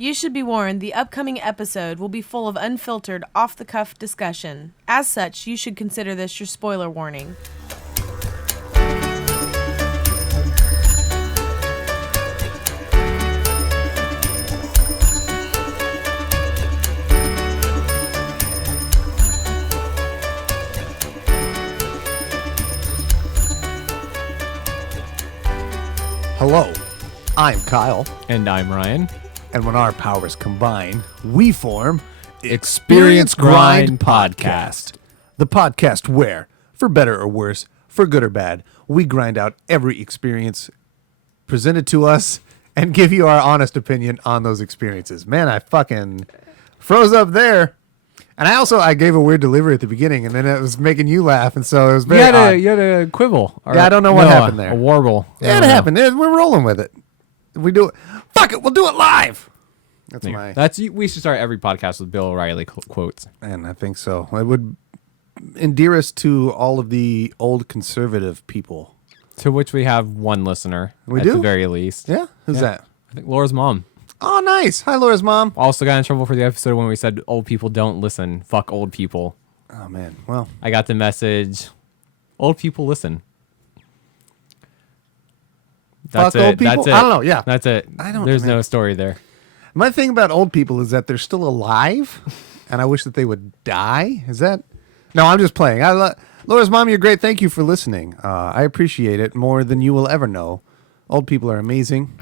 You should be warned, the upcoming episode will be full of unfiltered, off-the-cuff discussion. As such, you should consider this your spoiler warning. Hello, I'm Kyle. And I'm Ryan. And when our powers combine, we form Experience Grind Podcast. The podcast where, for better or worse, for good or bad, we grind out every experience presented to us and give you our honest opinion on those experiences. Man, I fucking froze up there. And I gave a weird delivery at the beginning, and then it was making you laugh, and so it was very odd. You had a quibble. Yeah, I don't know what happened there. A warble. Yeah, it happened. We're rolling with it. We do it. Fuck it, we'll do it live. We should start every podcast with Bill O'Reilly quotes. And I think so. It would endear us to all of the old conservative people. To which we have one listener. We at do? the very least. Yeah? Who's that? I think Laura's mom. Oh, nice. Hi, Laura's mom. Also got in trouble for the episode when we said old people don't listen. Fuck old people. Oh, man. Well. I got the message. Old people listen. That's fuck it. old people? That's it. I don't know. Yeah. That's it. There's no story there. My thing about old people is that they're still alive, and I wish that they would die. Is that? No, I'm just playing. Laura's mom, you're great. Thank you for listening. I appreciate it more than you will ever know. Old people are amazing.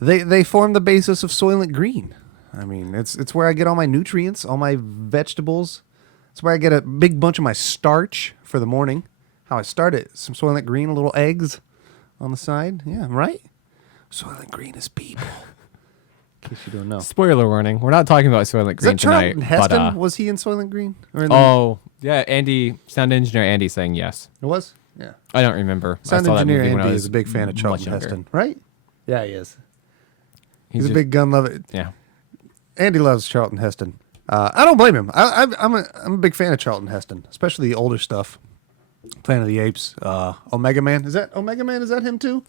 They form the basis of Soylent Green. I mean, it's where I get all my nutrients, all my vegetables. It's where I get a big bunch of my starch for the morning. How I start it. Some Soylent Green, a little eggs on the side. Yeah, right? Soylent Green is people. In case you don't know. Spoiler warning. We're not talking about Soylent Green Is that tonight. Charlton Heston? Was he in Soylent Green? Or in Yeah, Andy, sound engineer Andy saying yes. It was? Yeah. I don't remember. Sound I saw that engineer movie when Andy I was is a big fan of much Charlton younger. Heston, right? Yeah, he is. He's a just- big gun lover. Yeah. Andy loves Charlton Heston. I don't blame him. I'm a big fan of Charlton Heston, especially the older stuff. Planet of the Apes, Omega Man. Is that Omega Man? Is that him too?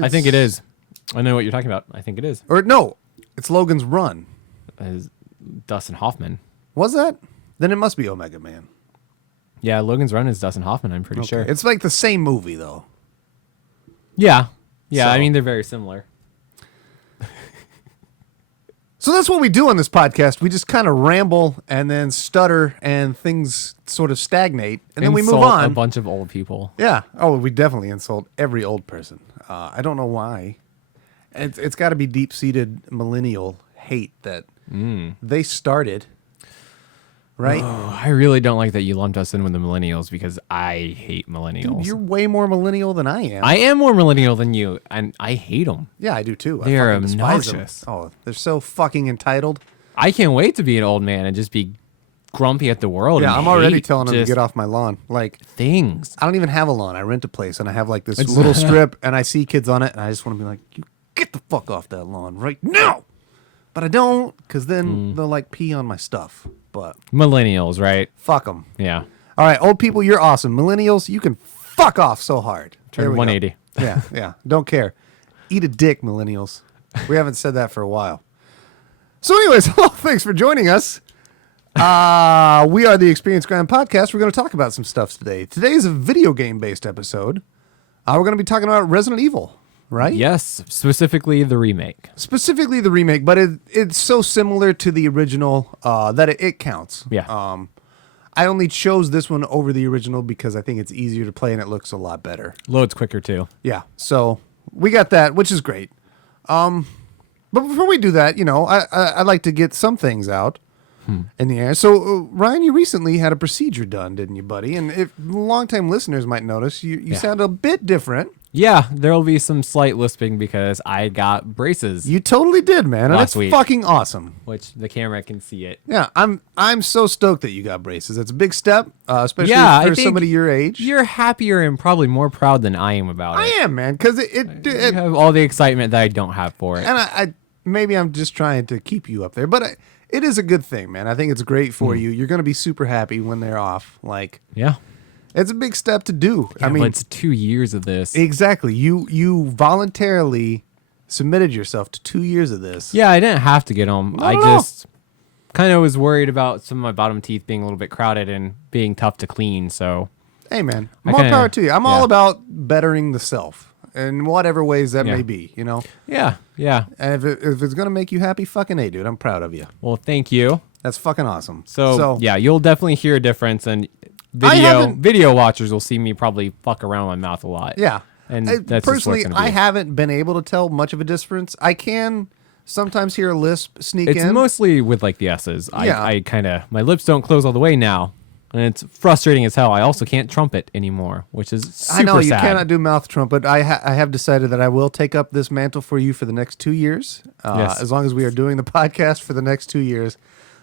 I think it is. I know what you're talking about. I think it is. Or no, it's Logan's Run. Dustin Hoffman. Was that? Then it must be Omega Man. Yeah, Logan's Run is Dustin Hoffman, I'm pretty sure. It's like the same movie though. Yeah. Yeah, So- I mean, they're very similar. So that's what we do on this podcast. We just kind of ramble and then stutter and things sort of stagnate. And then we move Insult on. a bunch of old people. Yeah. Oh, we definitely insult every old person. I don't know why. It's got to be deep-seated millennial hate that they started, right? Oh, I really don't like that you lumped us in with the millennials because I hate millennials. Dude, you're way more millennial than I am. I am more millennial than you, and I hate them. Yeah, I do too. They are fucking despise them. obnoxious. Oh, they're so fucking entitled. I can't wait to be an old man and just be grumpy at the world. Yeah, and I'm already hate telling them to just get off my lawn. Like, things. I don't even have a lawn. I rent a place, and I have like this little strip, and I see kids on it, and I just want to be like, you get the fuck off that lawn right now. But I don't, because then they'll like pee on my stuff. But Millennials, right? fuck them. Yeah. All right, old people, you're awesome. Millennials, you can fuck off so hard. There Turn we go. 180. Yeah. Don't care. Eat a dick, millennials. We haven't said that for a while. So anyways, thanks for joining us. We are the Experience Grind Podcast. We're going to talk about some stuff today. Today is a video game-based episode. We're going to be talking about Resident Evil, right? Yes, specifically the remake. Specifically the remake, but it's so similar to the original that it counts. Yeah. I only chose this one over the original because I think it's easier to play and it looks a lot better. Loads quicker, too. Yeah, so we got that, which is great. But before we do that, I'd like to get some things out in the air. So, Ryan, you recently had a procedure done, didn't you, buddy? And if longtime listeners might notice, you sound a bit different. Yeah, there'll be some slight lisping because I got braces, You totally did, man. And Last it's week. fucking awesome. which the camera can see it. Yeah, I'm so stoked that you got braces. It's a big step, especially Yeah, I for think somebody your age. You're happier and probably more proud than I am about I it. am, man, because You have all the excitement that I don't have for it. and I maybe I'm just trying to keep you up there, but it is a good thing, man. I think it's great for you. You're going to be super happy when they're off. Like, Yeah. it's a big step to do. Yeah, I mean, but it's 2 years of this. exactly. You voluntarily submitted yourself to 2 years of this. Yeah, I didn't have to get them. Not I at all. just kind of was worried about some of my bottom teeth being a little bit crowded and being tough to clean. So Hey, man, I more kinda- power to you. I'm all yeah. about bettering the self in whatever ways that Yeah. may be, you know? yeah. And if it's going to make you happy, fucking A, dude. I'm proud of you. Well, thank you. That's fucking awesome. So yeah, you'll definitely hear a difference, and I haven't- video watchers will see me probably fuck around my mouth a lot. Yeah. And I- that's just what it's personally, gonna I be. haven't been able to tell much of a difference. I can sometimes hear a lisp sneak It's in. mostly with like the S's. Yeah. I kind of my lips don't close all the way now, and it's frustrating as hell. I also can't trumpet anymore, which is super I know you sad. cannot do mouth trumpet. I have decided that I will take up this mantle for you for the next 2 years. Yes. As long as we are doing the podcast for the next 2 years,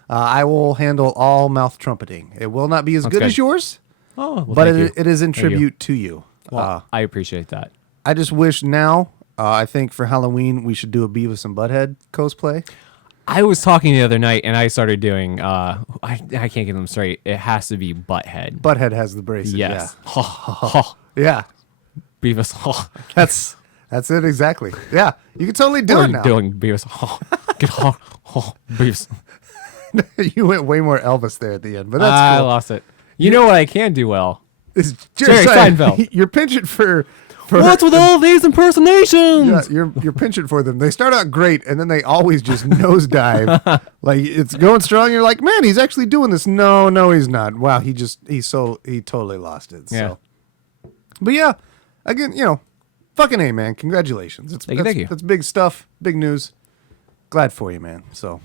I will handle all mouth trumpeting. It will not be as good good. as yours, Oh, well, but thank you. it is in Thank you. tribute to you. Well, I appreciate that. I just wish now. I think for Halloween we should do a Beavis and Butthead cosplay. I was talking the other night, and I started doing. I can't get them straight. It has to be Butthead. Butthead has the braces. Yes. Ha, ha, Yeah. Yeah. Beavis. Ha. That's it exactly. Yeah. You can totally do What it are you now. doing, Beavis? Ha. Get ha, ha, Beavis. You went way more Elvis there at the end, but that's I cool. lost it. You know what I can do well? It's Jerry Seinfeld. You're pinching for What's with all these impersonations? Yeah, you're pinching for them. They start out great, and then they always just nosedive. Like it's going strong. You're like, man, he's actually doing this. No, he's not. Wow, he totally lost it. Yeah. So. But yeah, again, fucking A, man. Congratulations. Thank you. That's big stuff. Big news. Glad for you, man. So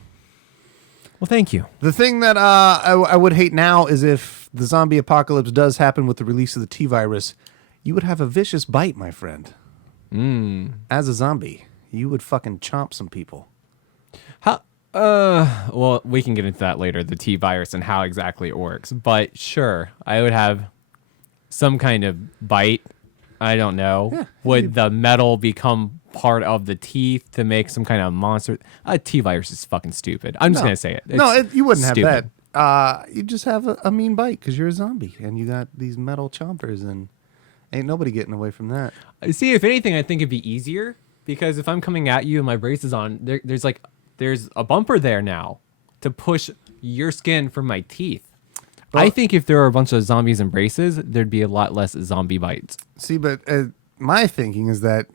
Well, thank you. the thing that I would hate now is if the zombie apocalypse does happen with the release of the T virus, you would have a vicious bite, my friend. As a zombie, you would fucking chomp some people. How? Well, we can get into that later, the T virus and how exactly it works. But sure, I would have some kind of bite. I don't know. Yeah. Would the metal become part of the teeth to make some kind of monster? A T virus is fucking stupid. I'm just No. gonna say it. No, It's you wouldn't stupid. have that. You just have a mean bite because you're a zombie and you got these metal chompers and ain't nobody getting away from that. See, if anything, I think it'd be easier because if I'm coming at you and my brace is on, there's a bumper there now to push your skin from my teeth. Well- I think if there were a bunch of zombies and braces, there'd be a lot less zombie bites. See, but my thinking is that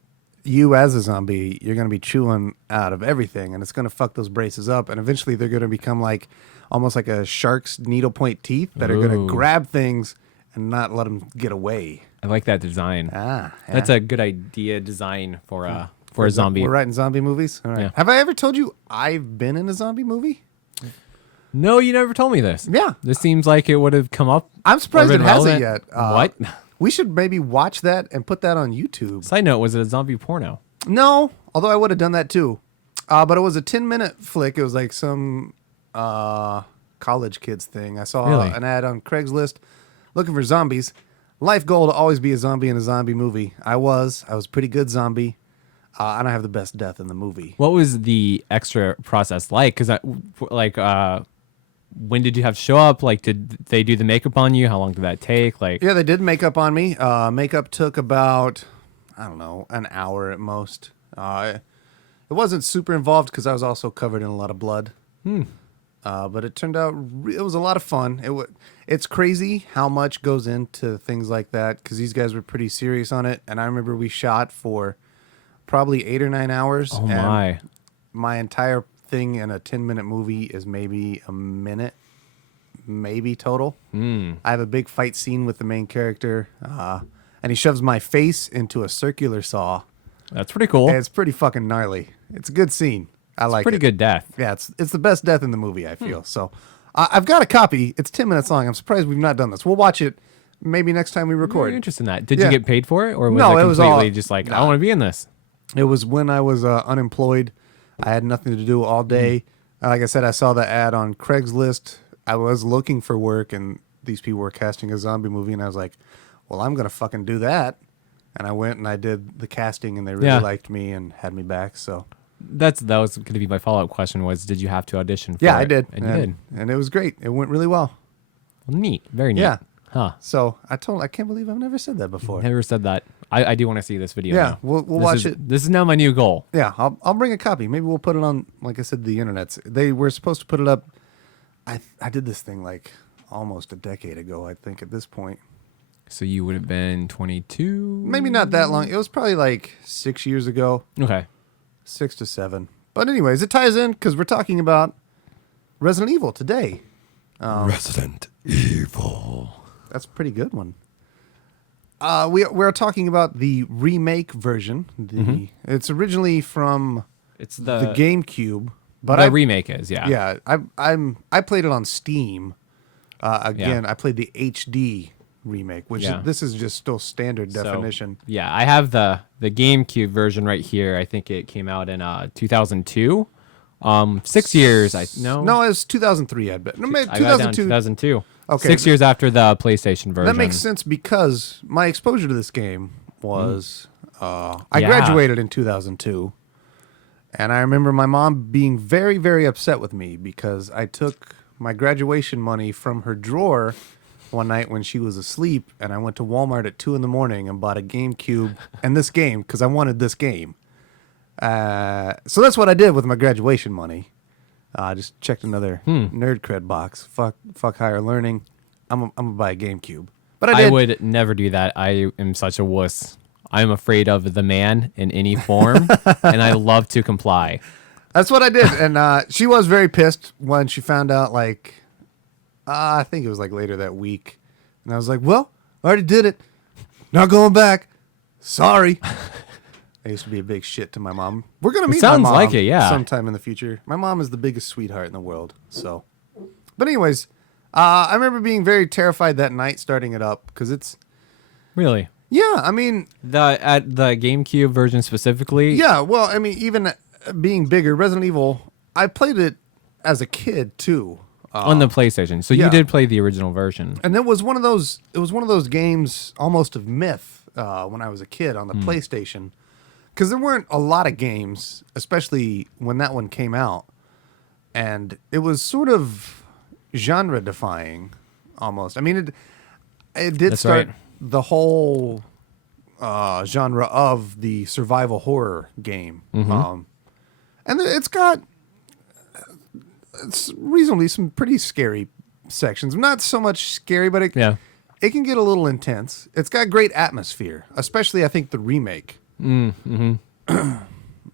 you as a zombie, you're going to be chewing out of everything and it's going to fuck those braces up. And eventually they're going to become like almost like a shark's needlepoint teeth that are going Ooh. to grab things and not let them get away. I like that design. Yeah. That's a good idea design for a zombie. We're writing zombie movies? All right. Yeah. Have I ever told you I've been in a zombie movie? No, you never told me this. Yeah. This seems like it would have come up. I'm surprised or it been hasn't relevant. yet. What? We should maybe watch that and put that on YouTube. Side note, was it a zombie porno? No, although I would have done that too. But it was a 10-minute flick. It was like some college kids thing. I saw Really? an ad on Craigslist looking for zombies. Life goal to always be a zombie in a zombie movie. I was pretty good zombie. And I have the best death in the movie. What was the extra process like? Because when did you have to show up? Like, did they do the makeup on you? How long did that take? Like, Yeah, they did makeup on me. Makeup took about, I don't know, an hour at most. It wasn't super involved because I was also covered in a lot of blood. But it turned out it was a lot of fun. It's crazy how much goes into things like that because these guys were pretty serious on it. And I remember we shot for probably 8 or 9 hours. oh and my. my entire thing in a 10-minute movie is maybe a minute, maybe total. I have a big fight scene with the main character, and he shoves my face into a circular saw. That's pretty cool. And it's pretty fucking gnarly. It's a good scene. I like Pretty it. good death. Yeah, it's the best death in the movie, I feel. So I've got a copy. It's 10 minutes long. I'm surprised we've not done this. We'll watch it maybe next time we Very record. interested in that. Did Yeah. you get paid for it, or was No, it it was completely all- just like I Nah. want to be in this? It was when I was unemployed. I had nothing to do all day. Like I said, I saw the ad on Craigslist. I was looking for work, and these people were casting a zombie movie, and I was like, well, I'm going to fucking do that. And I went and I did the casting, and they really Yeah. liked me and had me back. So That was going to be my follow up question. Was did you have to audition? For yeah, it? I did. and you did. And it was great. It went really well. Well, neat, very neat. Yeah. Huh. So I can't believe I've never said that before. Never said that. I do want to see this video. Yeah, now. we'll This watch is- it. This is now my new goal. Yeah, I'll bring a copy. Maybe we'll put it on, like I said, the internets. They were supposed to put it up. I did this thing like almost a decade ago, I think, at this point. So you would have been 22? Maybe not that long. It was probably like 6 years ago, Okay. 6 to 7. But anyways, it ties in because we're talking about Resident Evil today. Resident Evil. That's a pretty good one. We're talking about the remake version. It's originally from It's the GameCube, but the remake is, yeah. yeah, I played it on Steam. Again, I played the HD remake, which this is just still standard So, definition. yeah, I have the GameCube version right here. I think it came out in 2002. 6 years. No, it was 2003. I bet. No, maybe I got down 2002. 2002. Okay. 6 years after the PlayStation version. That makes sense because my exposure to this game was I Yeah. graduated in 2002, and I remember my mom being very, very upset with me because I took my graduation money from her drawer one night when she was asleep, and I went to Walmart at 2 a.m. and bought a GameCube and this game because I wanted this game. So that's what I did with my graduation money. I just checked another nerd cred box. Fuck higher learning. I'm gonna buy a GameCube. But I did. I would never do that. I am such a wuss. I'm afraid of the man in any form, and I love to comply. That's what I did, and she was very pissed when she found out. Like, I think it was like later that week, and I was like, "Well, I already did it. Not going back. Sorry." I used to be a big shit to my mom. We're gonna meet sounds my mom like it, yeah. sometime in the future. My mom is the biggest sweetheart in the world. So, but anyways, I remember being very terrified that night starting it up because it's Really? yeah. I mean, At the GameCube version specifically? yeah. Well, I mean, even being bigger, Resident Evil. I played it as a kid too. On the PlayStation. So yeah. you did play the original version. And it was one of those. It was one of those games, almost of myth, when I was a kid on the PlayStation, because there weren't a lot of games, especially when that one came out, and it was sort of genre defying, almost. I mean, it did That's start right. the whole genre of the survival horror game, and it's reasonably some pretty scary sections. Not so much scary, but it can get a little intense. It's got great atmosphere, especially I think the remake.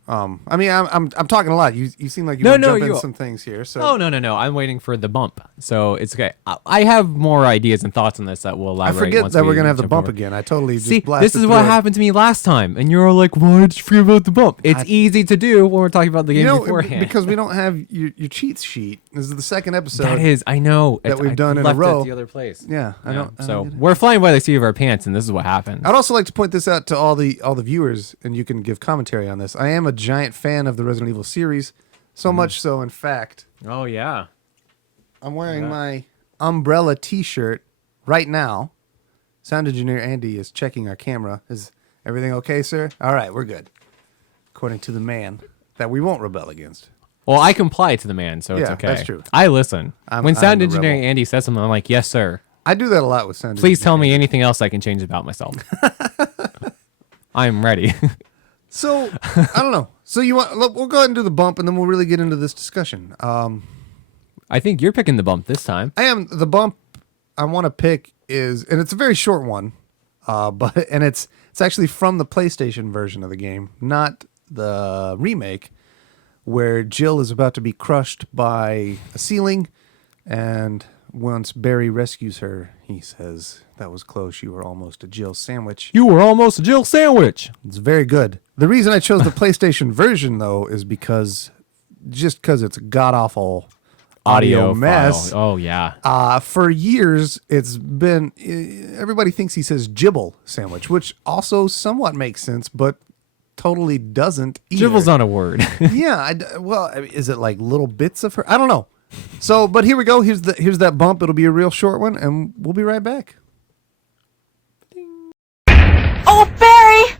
I mean, I'm talking a lot. You seem like you want to jump in some things here. So Oh, no. I'm waiting for the bump. So it's okay. I have more ideas and thoughts on this that will I elaborate. forget once that we're we gonna have the jump bump over. again. I totally just See, blasted this is through what it. happened to me last time. And you're all like, why did you forget about the bump? It's easy to do when we're talking about the game beforehand. because we don't have your cheat sheet. This is the second episode. That is, I know. that we've I done in a left it row. at the other place. Yeah, I don't So get it. we're flying by the seat of our pants, and this is what happened. I'd also like to point this out to all the viewers, and you can give commentary on this. I am a giant fan of the Resident Evil series, so much so, in fact, Oh, yeah. I'm wearing my Umbrella T-shirt right now. Sound engineer Andy is checking our camera. Is everything okay, sir? All right, we're good. According to the man that we won't rebel against. Well, I comply to the man, so it's Yeah, okay. that's true. I listen. When sound I'm the engineering rebel. Andy says something, I'm like, yes, sir. I do that a lot with sound. Please tell engineering. me anything else I can change about myself. I'm ready. So I don't know. So we'll go ahead and do the bump, and then we'll really get into this discussion. I think you're picking the bump this time. I am the bump I want to pick is, and it's a very short one, but it's actually from the PlayStation version of the game, not the remake, where Jill is about to be crushed by a ceiling, and once Barry rescues her, he says, "That was close. You were almost a Jill sandwich." You were almost a Jill sandwich. It's very good. The reason I chose the PlayStation version, though, is because it's a god awful audio mess. File. Oh, yeah. For years, it's been everybody thinks he says Jibble sandwich, which also somewhat makes sense, but totally doesn't. Either. Jibble's not a word. Yeah. Well, I mean, is it like little bits of her? I don't know. So, but here we go. Here's that bump. It'll be a real short one, and we'll be right back. Oh, Barry!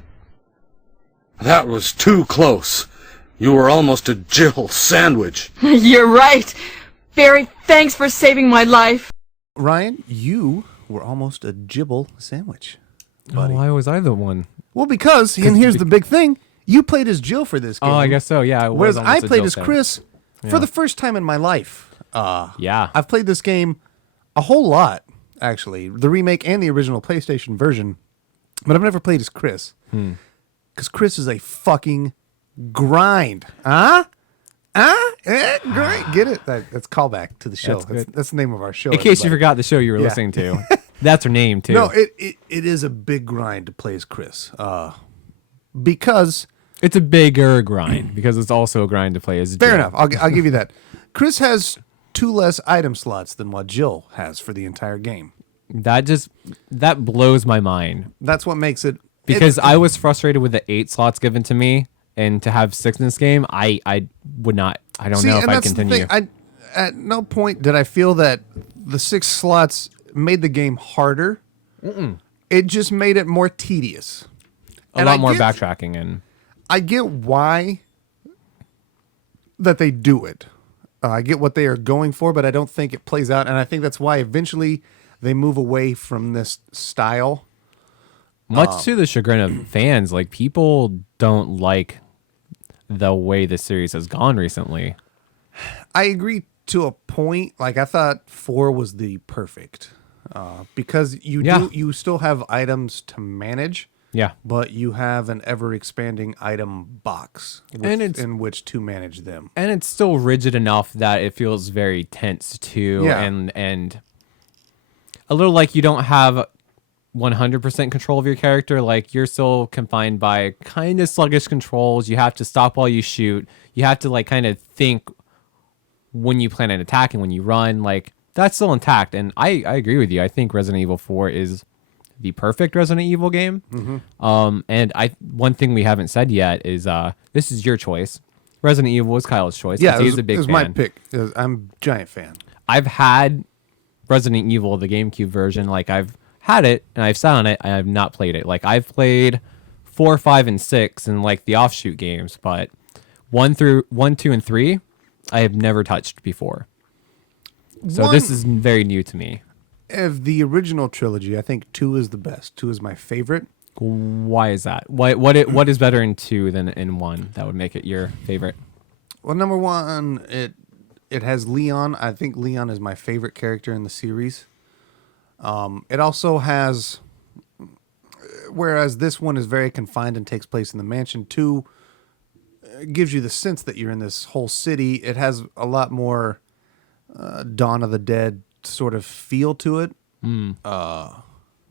That was too close. You were almost a Jill sandwich. You're right. Barry, thanks for saving my life. Ryan, you were almost a Jibble sandwich, Oh, buddy. why was I the one? Well, because, and here's the big thing, you played as Jill for this game. Oh, I guess so. Yeah. Whereas I played as Chris for the first time in my life. Yeah. I've played this game a whole lot, actually. The remake and the original PlayStation version. But I've never played as Chris. Because Chris is a fucking grind. Grind. Get it? That's callback to the show. That's the name of our show. In case you forgot the show you were listening to. That's her name, too. No, it is a big grind to play as Chris. Because... It's a bigger grind, because it's also a grind to play as Fair Jill. enough. I'll give you that. Chris has 2 less item slots than what Jill has for the entire game. That blows my mind. That's what makes it... Because I was frustrated with the 8 slots given to me, and to have 6 in this game, I would not... I don't know if I'd continue. At no point did I feel that the 6 slots made the game harder. It just made it more tedious. A lot more backtracking and... I get why that they do it. I get what they are going for, but I don't think it plays out. And I think that's why eventually they move away from this style. Much to the chagrin of fans, like, people don't like the way the series has gone recently. I agree to a point. Like, I thought 4 was the perfect. Because you still have items to manage. Yeah. But you have an ever-expanding item box in which to manage them. And it's still rigid enough that it feels very tense, too. Yeah. And a little like you don't have 100% control of your character. Like, you're still confined by kind of sluggish controls. You have to stop while you shoot. You have to, like, kind of think when you plan on attacking, when you run. Like, that's still intact. And I agree with you. I think Resident Evil 4 is... the perfect Resident Evil game. And one thing we haven't said yet is this is your choice. Resident Evil was Kyle's choice. Yeah, he's a big fan. It was my pick. I'm a giant fan. I've had Resident Evil, the GameCube version. Like, I've had it and I've sat on it and I've not played it. Like, I've played 4, 5, and 6 and like the offshoot games, but 1, 2, and 3 I have never touched before. So this is very new to me. Of the original trilogy, I think 2 is the best. 2 is my favorite. Why is that? What is better in 2 than in 1 that would make it your favorite? Well, number 1, it has Leon. I think Leon is my favorite character in the series. It also has, whereas this one is very confined and takes place in the mansion, 2 gives you the sense that you're in this whole city. It has a lot more Dawn of the Dead sort of feel to it,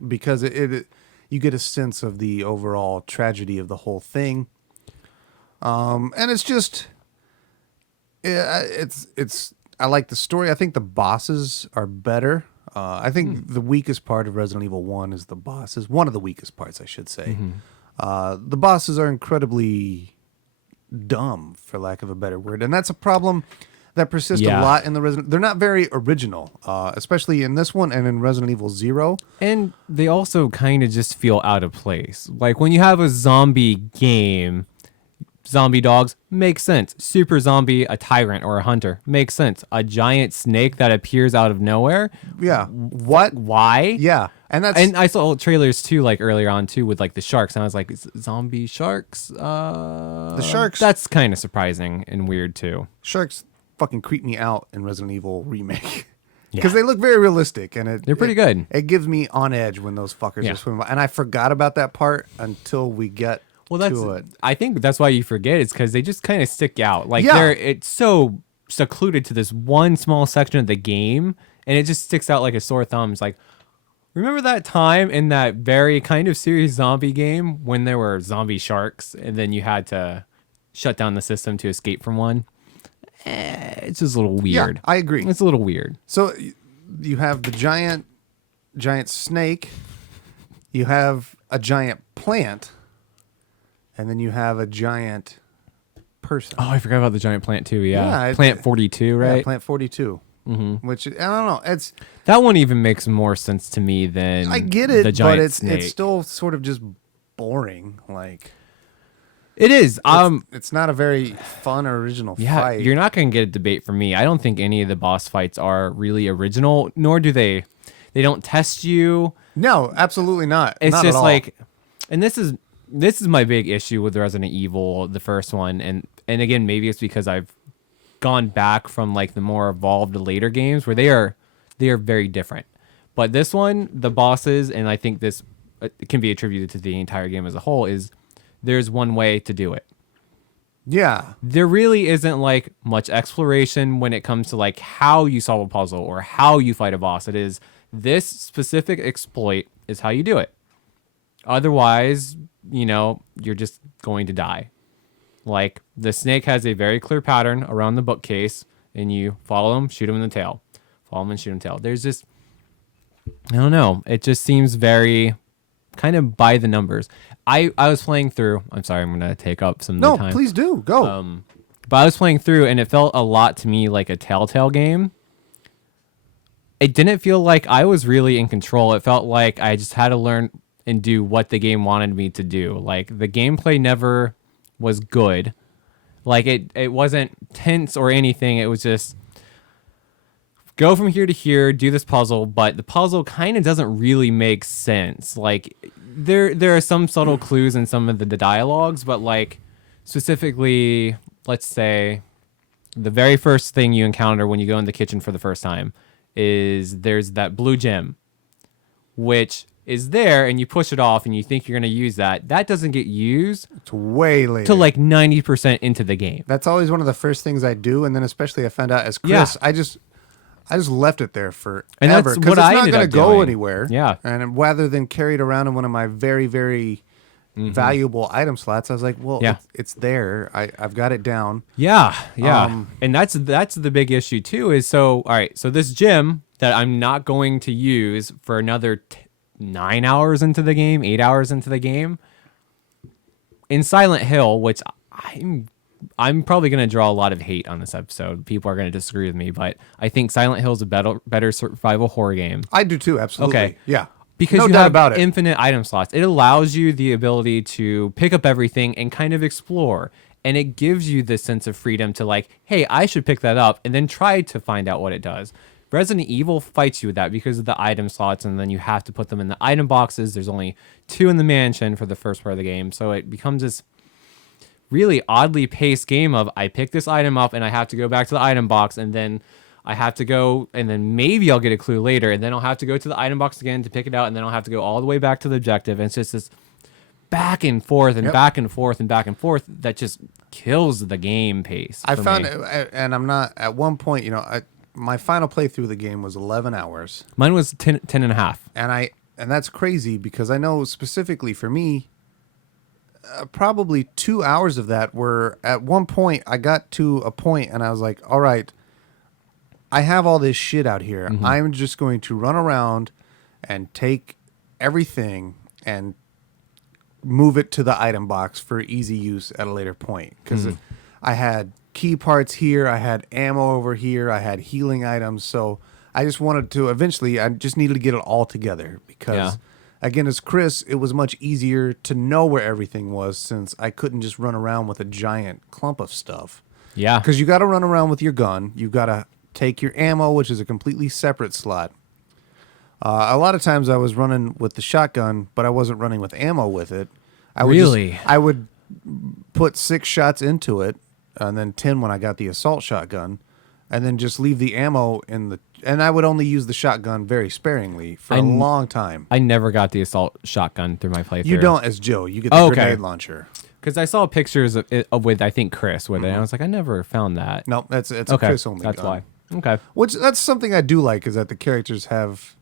because it you get a sense of the overall tragedy of the whole thing, and it's just it's I like the story. I think the bosses are better. I think the weakest part of Resident Evil 1 is the bosses. One of the weakest parts, I should say. The bosses are incredibly dumb, for lack of a better word, and that's a problem that persists a lot in the Resident. They're not very original, especially in this one and in Resident Evil 0. And they also kind of just feel out of place. Like, when you have a zombie game, zombie dogs makes sense. Super zombie, a tyrant or a hunter makes sense. A giant snake that appears out of nowhere. Yeah. What? Why? Yeah. And I saw trailers too, like earlier on too, with like the sharks. And I was like, zombie sharks? The sharks. That's kind of surprising and weird too. Sharks fucking creep me out in Resident Evil Remake. Because they look very realistic, and they're pretty good. It gives me on edge when those fuckers are swimming by. And I forgot about that part until we get to it. I think that's why you forget. It's because they just kind of stick out. Like, it's so secluded to this one small section of the game, and it just sticks out like a sore thumb. It's like, remember that time in that very kind of serious zombie game when there were zombie sharks, and then you had to shut down the system to escape from one? It's just a little weird. Yeah, I agree. It's a little weird. So you have the giant snake, you have a giant plant, and then you have a giant person. Oh, I forgot about the giant plant too. Yeah, Plant 42, right? Yeah, Plant 42. Which, I don't know. It's that one even makes more sense to me than I get it, the giant but it's snake. it's still sort of just boring. Like, it is. It's not a very fun or original fight. You're not going to get a debate from me. I don't think any of the boss fights are really original, nor do they don't test you. No, absolutely not. It's Not just at all. like, and this is this is my big issue with Resident Evil, the first one, and again, maybe it's because I've gone back from like the more evolved later games where they are very different. But this one, the bosses, and I think this can be attributed to the entire game as a whole, is there's one way to do it. Yeah. There really isn't like much exploration when it comes to like how you solve a puzzle or how you fight a boss. It is this specific exploit is how you do it. Otherwise, you're just going to die. Like the snake has a very clear pattern around the bookcase, and you follow him, shoot him in the tail. Follow him and shoot him in the tail. There's just, I don't know. It just seems very kind of by the numbers. I was playing through. I'm sorry, I'm going to take up some of the time. No, please do. Go. But I was playing through, and it felt a lot to me like a Telltale game. It didn't feel like I was really in control. It felt like I just had to learn and do what the game wanted me to do. Like the gameplay never was good. Like it wasn't tense or anything. It was just go from here to here, do this puzzle, but the puzzle kind of doesn't really make sense. Like there are some subtle clues in some of the dialogues, but like specifically, let's say the very first thing you encounter when you go in the kitchen for the first time is there's that blue gem, which is there, and you push it off and you think you're going to use that. That doesn't get used It's way later. to like 90% into the game. That's always one of the first things I do, and then especially I found out as Chris, Yeah. I just left it there forever. And that's because what it's I not ended gonna up go doing. anywhere. Yeah. And rather than carry it around in one of my very, very valuable item slots, I was like, well, Yeah. it's there. I've got it down. Yeah. And that's the big issue too is all right, so this gem that I'm not going to use for another 9 hours into the game, 8 hours into the game, in Silent Hill, which I'm probably going to draw a lot of hate on this episode. People are going to disagree with me, but I think Silent Hill is a better survival horror game. I do too, absolutely. Okay. Yeah. Because no you doubt have about it. infinite item slots. It allows you the ability to pick up everything and kind of explore. And it gives you this sense of freedom to like, hey, I should pick that up and then try to find out what it does. Resident Evil fights you with that because of the item slots, and then you have to put them in the item boxes. There's only 2 in the mansion for the first part of the game. So it becomes this really oddly paced game of I pick this item up and I have to go back to the item box, and then I have to go, and then maybe I'll get a clue later, and then I'll have to go to the item box again to pick it out, and then I'll have to go all the way back to the objective. And it's just this back and forth and back and forth and back and forth that just kills the game pace. I for found me. it, and I'm not, at one point, my final playthrough of the game was 11 hours. Mine was 10 and a half. And that's crazy because I know specifically for me, probably 2 hours of that were at one point I got to a point and I was like, all right, I have all this shit out here. I'm just going to run around and take everything and move it to the item box for easy use at a later point. Because I had key parts here, I had ammo over here, I had healing items. So I just wanted to eventually, I just needed to get it all together because, again, as Chris, it was much easier to know where everything was since I couldn't just run around with a giant clump of stuff. Yeah. Because you got to run around with your gun. You've got to take your ammo, which is a completely separate slot. A lot of times I was running with the shotgun, but I wasn't running with ammo with it. I would put 6 shots into it, and then 10 when I got the assault shotgun, and then just leave the ammo in the... And I would only use the shotgun very sparingly for a long time. I never got the assault shotgun through my playthrough. You don't as Joe. You get the grenade launcher. Because I saw pictures of it with, I think, Chris with it, and I was like, I never found that. No, it's a Chris only That's gun. why. Okay. Which that's something I do like is that the characters have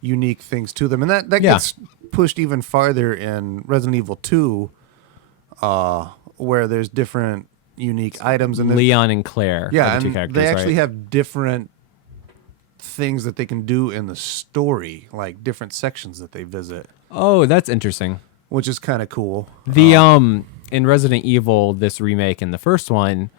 unique things to them, and that gets pushed even farther in Resident Evil 2, where there's different unique items and Leon and Claire. yeah, are the two and characters, they actually right? have different things that they can do in the story, like different sections that they visit, Oh, that's interesting. which is kind of cool. The in Resident Evil, this remake and the first one,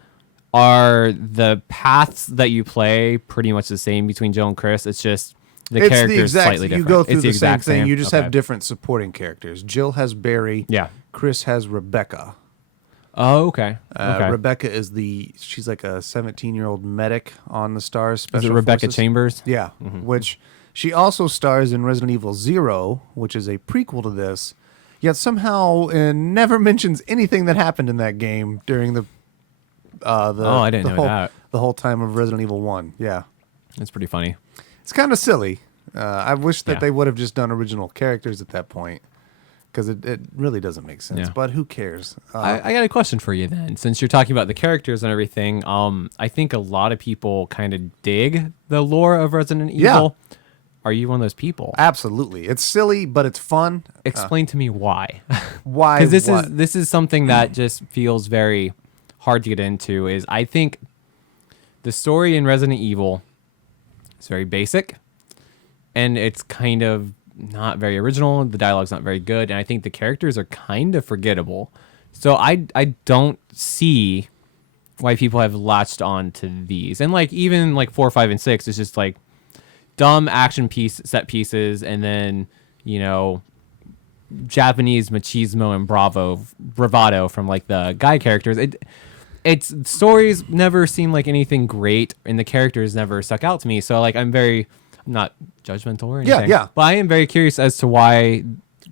are the paths that you play pretty much the same between Joe and Chris? It's just the It's characters the exact. slightly different. You go through It's the same exact thing. You just Okay. have different supporting characters. Jill has Barry. Yeah. Chris has Rebecca. Oh, okay. Okay. Rebecca is she's like a 17-year-old medic on the STARS Is Special it Rebecca Forces. Chambers? Yeah, which she also stars in Resident Evil 0, which is a prequel to this. yet somehow never mentions anything that happened in that game during the I didn't know that. the whole time of Resident Evil 1. Yeah. That's pretty funny. It's kind of silly. I wish that Yeah. they would have just done original characters at that point, because it really doesn't make sense. Yeah. But who cares? I got a question for you then. Since you're talking about the characters and everything, I think a lot of people kind of dig the lore of Resident Evil. Are you one of those people? Absolutely. It's silly, but it's fun. Explain to me why. Why? Because this is something that just feels very hard to get into. Is I think the story in Resident Evil is very basic, and it's kind of not very original. The dialogue's not very good, and I think the characters are kind of forgettable. So I don't see why people have latched on to these. And like even like 4, 5, and 6 is just like dumb action set pieces, and then Japanese machismo and bravado from like the guy characters. Its stories never seem like anything great, and the characters never stuck out to me. So like I'm not judgmental or anything. Yeah. But I am very curious as to why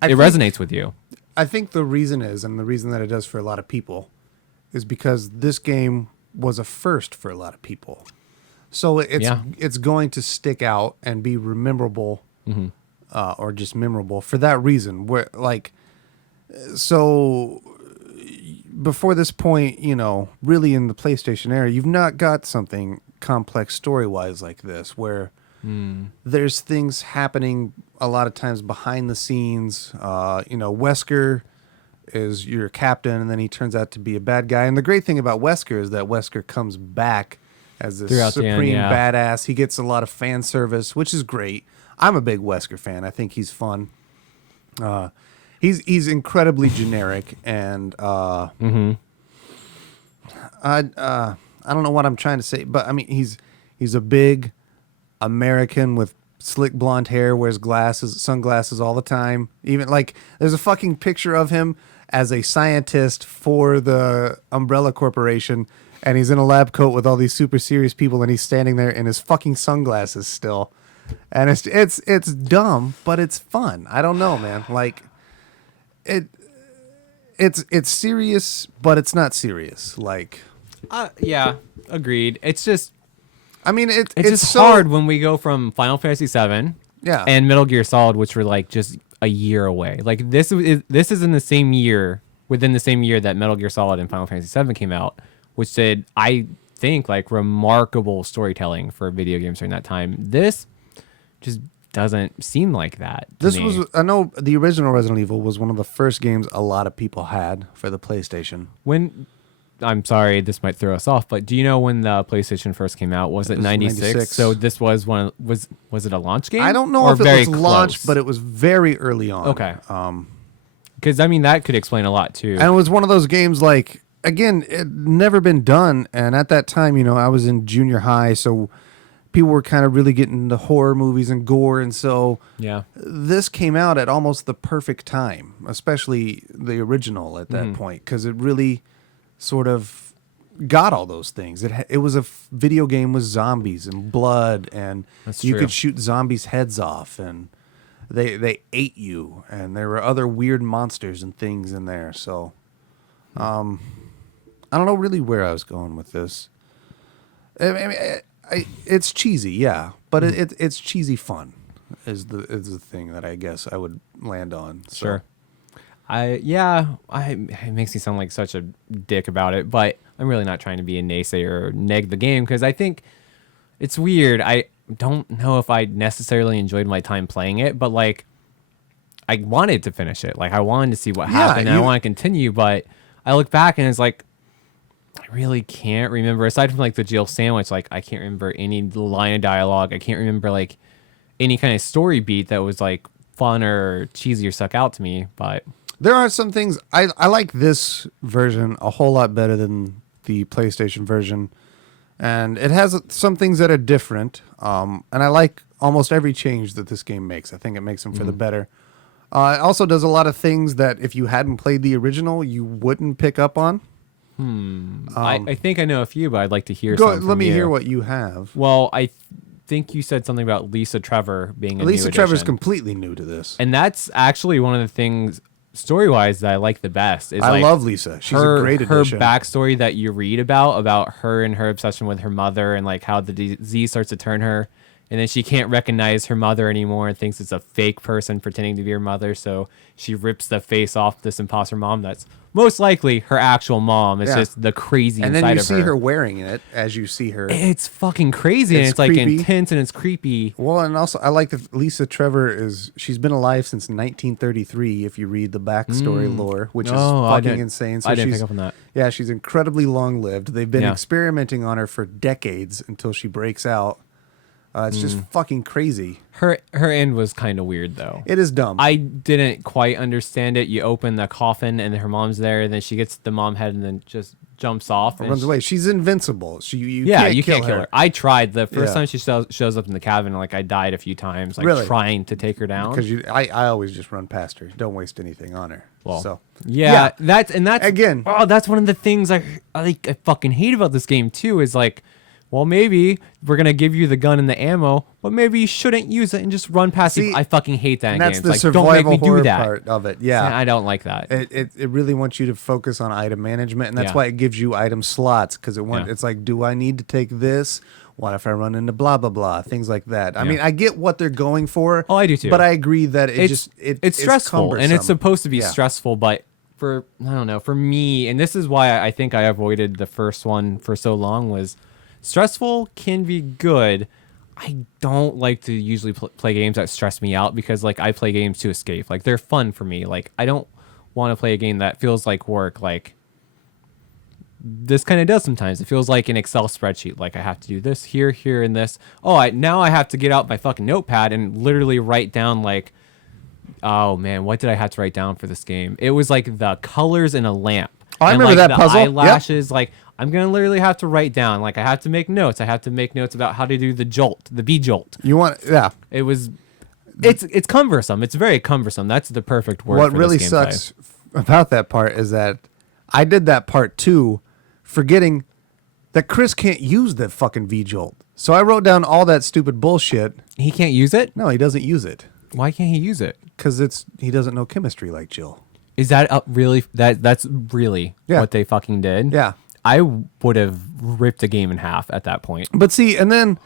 it resonates with you. I think the reason is, and the reason that it does for a lot of people, is because this game was a first for a lot of people. So it's going to stick out and be rememberable, or just memorable for that reason. Where before this point, really in the PlayStation era, you've not got something complex story-wise like this, where there's things happening a lot of times behind the scenes. Wesker is your captain, and then he turns out to be a bad guy. And the great thing about Wesker is that Wesker comes back as this Throughout the supreme end, badass. He gets a lot of fan service, which is great. I'm a big Wesker fan. I think he's fun. He's incredibly generic, and I don't know what I'm trying to say, but I mean he's a big American with slick blonde hair, wears sunglasses all the time. Even like there's a fucking picture of him as a scientist for the Umbrella Corporation, and he's in a lab coat with all these super serious people, and he's standing there in his fucking sunglasses still. And it's dumb, but it's fun. I don't know, man. Like it's serious, but it's not serious. Like Yeah, agreed. It's just I mean it's just so hard when we go from Final Fantasy VII Yeah. and Metal Gear Solid, which were like just a year away. Like this is in the same year, within the same year that Metal Gear Solid and Final Fantasy VII came out, which did, I think, like remarkable storytelling for video games during that time. This just doesn't seem like that to me. I know the original Resident Evil was one of the first games a lot of people had for the PlayStation. I'm sorry, this might throw us off, but do you know when the PlayStation first came out? Was it 96? So this was was it a launch game? I don't know if it was launched, but it was very early on. Okay. Because I mean that could explain a lot too. And it was one of those games, like, again, it never been done, and at that time, I was in junior high, so people were kind of really getting into horror movies and gore, and so this came out at almost the perfect time, especially the original at that point, because it really sort of got all those things. It was a video game with zombies and blood, and you could shoot zombies' heads off, and they ate you, and there were other weird monsters and things in there. So I don't know really where I was going with this. I mean, it's cheesy, yeah, but it's cheesy fun is the thing that I guess I would land on. So. Sure. It makes me sound like such a dick about it, but I'm really not trying to be a naysayer or neg the game, because I think it's weird. I don't know if I necessarily enjoyed my time playing it, but like I wanted to finish it. Like I wanted to see what happened, and I want to continue, but I look back and it's like I really can't remember, aside from like the Jill sandwich, like I can't remember any line of dialogue. I can't remember like any kind of story beat that was like fun or cheesy or stuck out to me, but there are some things I like this version a whole lot better than the PlayStation version, and it has some things that are different. And I like almost every change that this game makes. I think it makes them for the better. It also does a lot of things that if you hadn't played the original, you wouldn't pick up on. I think I know a few, but I'd like to hear. Let me hear what you have. Well, I think you said something about Lisa Trevor being a Lisa new Trevor's addition. completely new to this, and that's actually one of the things story-wise that I like the best is I like love Lisa. She's a great addition. Her backstory that you read about her and her obsession with her mother and like how the disease starts to turn her, and then she can't recognize her mother anymore and thinks it's a fake person pretending to be her mother, so she rips the face off this imposter mom that's most likely her actual mom. It's just the crazy and inside of her. then you see her wearing it as you see her. It's fucking crazy, and it's like creepy. intense and it's creepy. Well, and also I like that Lisa Trevor she's been alive since 1933. If you read the backstory lore, which is fucking insane. So I didn't she's, pick up on that. Yeah, she's incredibly long lived. They've been experimenting on her for decades until she breaks out. It's just fucking crazy. Her end was kind of weird though. It is dumb. I didn't quite understand it. You open the coffin and her mom's there, and then she gets the mom head and then just jumps off and runs away. She's invincible. You can't kill kill her. I tried the first Yeah. time she shows up in the cabin. Like I died a few times, like Really? trying to take her down. Because I always just run past her. Don't waste anything on her. Well, so yeah, that's again. Oh, that's one of the things I fucking hate about this game too. Is like, well, maybe we're gonna give you the gun and the ammo, but maybe you shouldn't use it and just run past it. I fucking hate that in that's games. the Like, survival don't make me horror do that. part of it. Yeah, I don't like that. It really wants you to focus on item management, and that's Yeah. why it gives you item slots because it's like, do I need to take this? What if I run into blah blah blah? Things like that. I mean, I get what they're going for. Oh, I do too. But I agree that it's stressful and it's supposed to be Yeah. stressful, but for me, and this is why I think I avoided the first one for so long, was stressful can be good. I don't like to usually play games that stress me out because like I play games to escape. Like they're fun for me. Like I don't want to play a game that feels like work. Like this kind of does sometimes. It feels like an Excel spreadsheet. Like I have to do this here, and this. Oh, now I have to get out my fucking notepad and literally write down like, oh man, what did I have to write down for this game? It was like the colors in a lamp. Oh, I and, remember like, that the puzzle. Yep. Eyelashes. Like I'm gonna literally have to write down. Like I have to make notes. I have to make notes about how to do the jolt, the B jolt. You want It was. It's cumbersome. It's very cumbersome. That's the perfect word. What for really this sucks about that part is that I did that part too, forgetting that Chris can't use the fucking V-Jolt. So I wrote down all that stupid bullshit. He can't use it. No, he doesn't use it. Why can't he use it? Because he doesn't know chemistry like Jill. Is that really that's really Yeah. what they fucking did? Yeah. I would have ripped the game in half at that point. But see, and then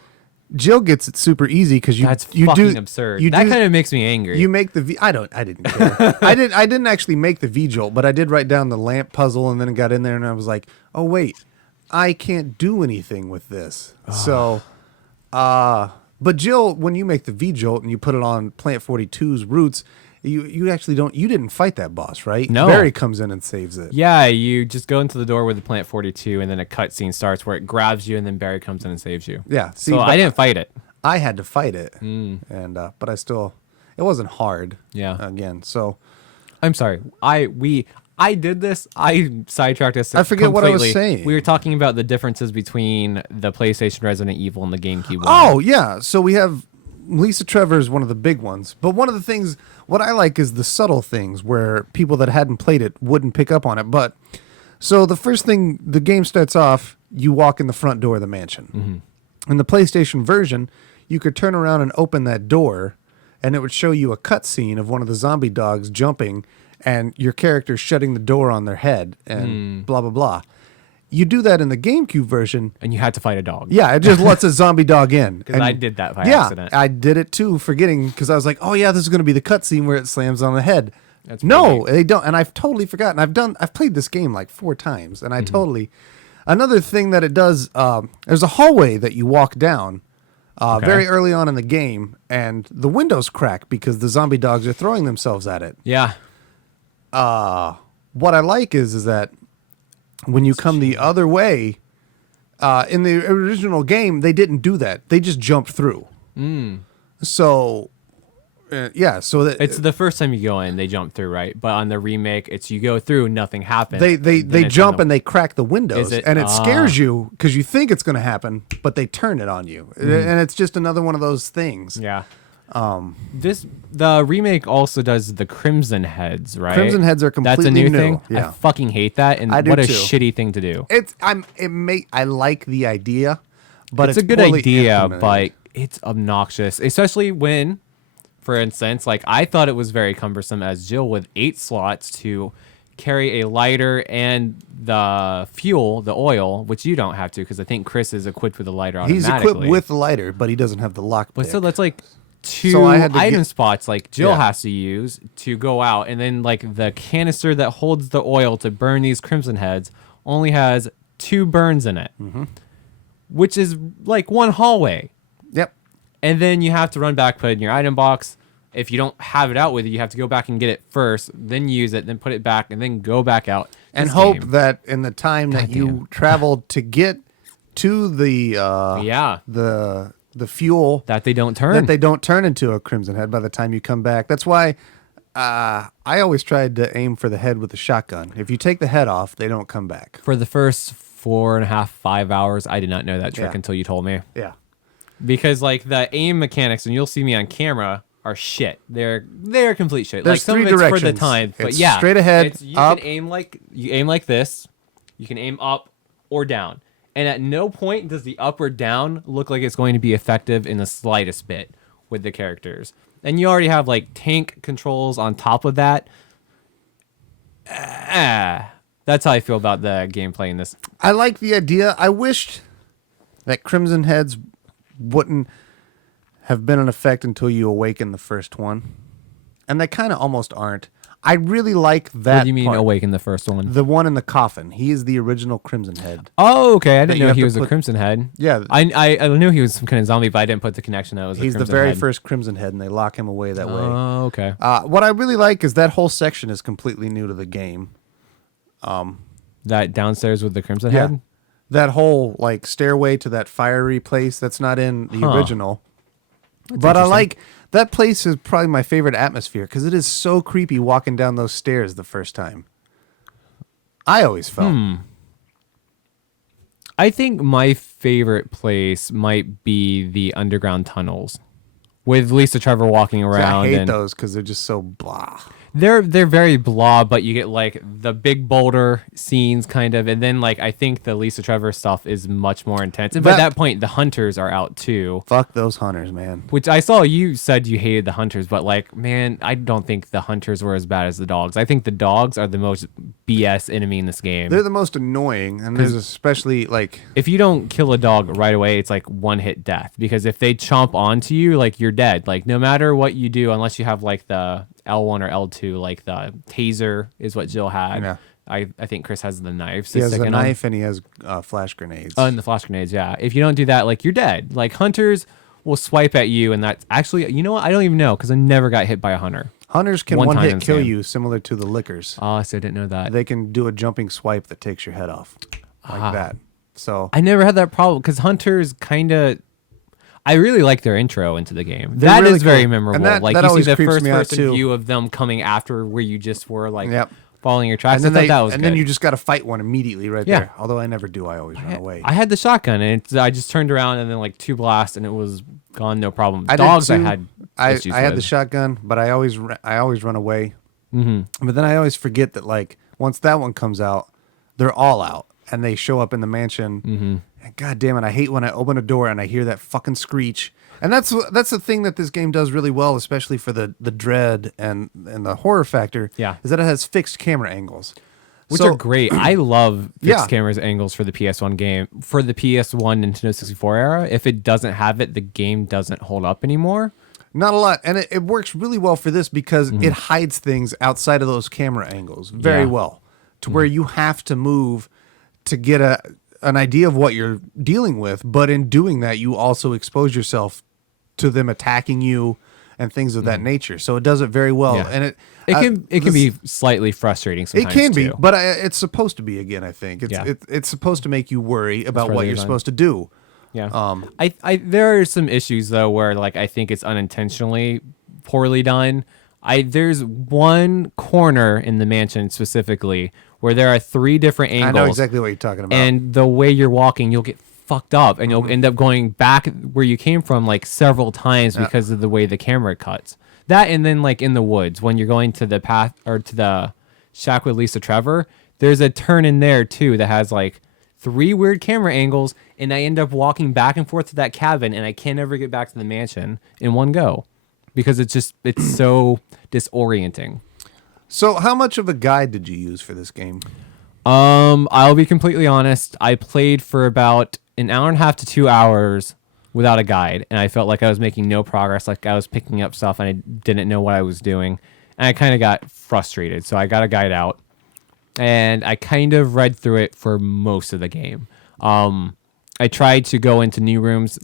Jill gets it super easy because you That's you fucking do absurd. You That do- kind of makes me angry. You make the V. I didn't care. I didn't actually make the V-Jolt, but I did write down the lamp puzzle and then got in there and I was like, oh wait, I can't do anything with this. So, but Jill, when you make the V-Jolt and you put it on Plant 42's roots, you actually you didn't fight that boss, right? No. Barry comes in and saves it. Yeah, you just go into the door with the Plant 42, and then a cutscene starts where it grabs you, and then Barry comes in and saves you. Yeah. See, So but I didn't fight it. I had to fight it, and but it wasn't hard. Yeah. Again, so I'm sorry. I did this. I sidetracked us. I forget what I was completely. saying. We were talking about the differences between the PlayStation Resident Evil and the GameCube one. Oh, yeah. So we have Lisa Trevor is one of the big ones. But one of the things, what I like is the subtle things where people that hadn't played it wouldn't pick up on it. But so the first thing, the game starts off, you walk in the front door of the mansion. In the PlayStation version, you could turn around and open that door, and it would show you a cutscene of one of the zombie dogs jumping and your character shutting the door on their head and blah, blah, blah. You do that in the GameCube version. And you had to fight a dog. Yeah, it just lets a zombie dog in. Because I did that by yeah, accident. I did it too, forgetting, because I was like, oh yeah, this is going to be the cutscene where it slams on the head. That's no, pretty- they don't. And I've totally forgotten. I've played this game like 4 times, and I Mm-hmm. totally... Another thing that it does, there's a hallway that you walk down very early on in the game, and the windows crack because the zombie dogs are throwing themselves at it. Yeah. What I like is that when you come the other way, in the original game, they didn't do that. They just jumped through. So, yeah. So that It's the first time you go in, they jump through, right? But on the remake, it's you go through, nothing happens. they Then it's jump on the- and they crack the windows, Is it? and it scares you because you think it's going to happen, but they turn it on you, and it's just another one of those things. Yeah. The remake also does the Crimson Heads, right? Crimson Heads are That's a completely new new, thing. yeah. I fucking hate that, and I do what a too. shitty thing to do. I like the idea, but It's a good poorly idea, implemented. but it's obnoxious, especially when For instance, like I thought it was very cumbersome as Jill with 8 slots to carry a lighter and the fuel, the oil, which you don't have to because I think Chris is equipped with a lighter He's automatically. equipped with the lighter, but he doesn't have the lock But pick. still, that's like 2 So I had to item get- spots like Jill Yeah. has to use to go out, and then like the canister that holds the oil to burn these crimson heads only has 2 burns in it, which is like 1 hallway. Yep. And then you have to run back, put it in your item box. If you don't have it out with you, you have to go back and get it first, then use it, then put it back, and then go back out. And This hope game. that in the time that you Goddamn. traveled to get to the Yeah. the fuel That they don't turn. that they don't turn into a crimson head by the time you come back. That's why I always tried to aim for the head with the shotgun. If you take the head off, they don't come back. For the first 4.5, 5 hours, I did not know that trick Yeah. until you told me. Yeah. Because like the aim mechanics, and you'll see me on camera, are shit. They're complete shit. There's like some 3 of it's for the directions. time, but It's yeah, straight ahead, you up. can aim like this. You can aim up or down, and at no point does the up or down look like it's going to be effective in the slightest bit with the characters. And you already have like tank controls on top of that. That's how I feel about the gameplay in this. I like the idea. I wished that crimson heads wouldn't have been in effect until you awaken the first one. And they kind of almost aren't. I really like that What do you mean part. awaken the first one? The one in the coffin. He is the original crimson head. Oh, okay. I that didn't you know have he to was a put- Crimson Head. Yeah. I knew he was some kind of zombie, but I didn't put the connection that it was He's a the Crimson very Head. first crimson head, and they lock him away that way. Oh, okay. What I really like is that whole section is completely new to the game. That downstairs with the Crimson Head? That whole like stairway to that fiery place that's not in the Huh. original. But I interesting. like that place is probably my favorite atmosphere because it is so creepy walking down those stairs the first time. I always felt. I think my favorite place might be the underground tunnels with Lisa Trevor walking around. I hate and those because they're just so blah. They're very blah, but you get like the big boulder scenes kind of, and then like I think the Lisa Trevor stuff is much more intense. And by That- that point, the hunters are out too. Fuck those hunters, man. Which I saw you said you hated the hunters, but like, man, I don't think the hunters were as bad as the dogs. I think the dogs are the most BS enemy in this game. They're the most annoying, and there's especially like If you don't kill a dog right away, it's like 1-hit death. Because if they chomp onto you, like you're dead. Like no matter what you do, unless you have like the L1 or L2, like the taser is what Jill had. Yeah. I think Chris has the knife. he has a knife and he has flash grenades. Oh, and the flash grenades, yeah. If you don't do that, like you're dead. Like hunters will swipe at you, and that's actually, you know what? I don't even know because I never got hit by a hunter. Hunters can one one time in hit this kill game. you, similar to the lickers. Oh, so I didn't know that. They can do a jumping swipe that takes your head off, like that. So I never had that problem because hunters kind of. I really like their intro into the game. They're That is really very cool. memorable. And that- like that you see always the creeps first me out, person too. view of them coming after where you just were like Yep. following your tracks. and then I thought that was and good. then you just got to fight one immediately right Yeah. there. Although I never do, I always run away. I had the shotgun and I just turned around and then like 2 blasts and it was gone, no problem. I did Dogs I too. had I issues had the with. shotgun, but I always run away. Mm-hmm. But then I always forget that like once that one comes out, they're all out and they show up in the mansion. Mm-hmm. And God damn it, I hate when I open a door and I hear that fucking screech. And that's the thing that this game does really well, especially for the dread and the horror factor. Yeah. Is that it has fixed camera angles, Which So- are great. I love fixed Yeah. cameras angles for the PS1 game. For the PS1 Nintendo 64 era, if it doesn't have it, the game doesn't hold up anymore. Not a lot, and it works really well for this because Mm-hmm. it hides things outside of those camera angles very Yeah. well, to where you have to move to get an idea of what you're dealing with. But in doing that, you also expose yourself to them attacking you and things of that nature. So it does it very well, Mm-hmm. Yeah. and It can be slightly frustrating It sometimes. can be, too. but it's supposed to be. Again, I think it's supposed to make you worry about part of what the you're design. supposed to do. Yeah. I there are some issues though where like I think it's unintentionally poorly done. There's one corner in the mansion specifically where there are 3 different angles. I know exactly what you're talking about. And the way you're walking, you'll get fucked up and you'll end up going back where you came from like several times because of the way the camera cuts. That and then like in the woods when you're going to the path or to the shack with Lisa Trevor, there's a turn in there too that has like 3 weird camera angles and I end up walking back and forth to that cabin and I can't ever get back to the mansion in one go. because it's so disorienting. So how much of a guide did you use for this game? I'll be completely honest. I played for about an hour and a half to 2 hours without a guide, and I felt like I was making no progress. Like I was picking up stuff and I didn't know what I was doing, and I kind of got frustrated. So I got a guide out, and I kind of read through it for most of the game. I tried to go into new rooms,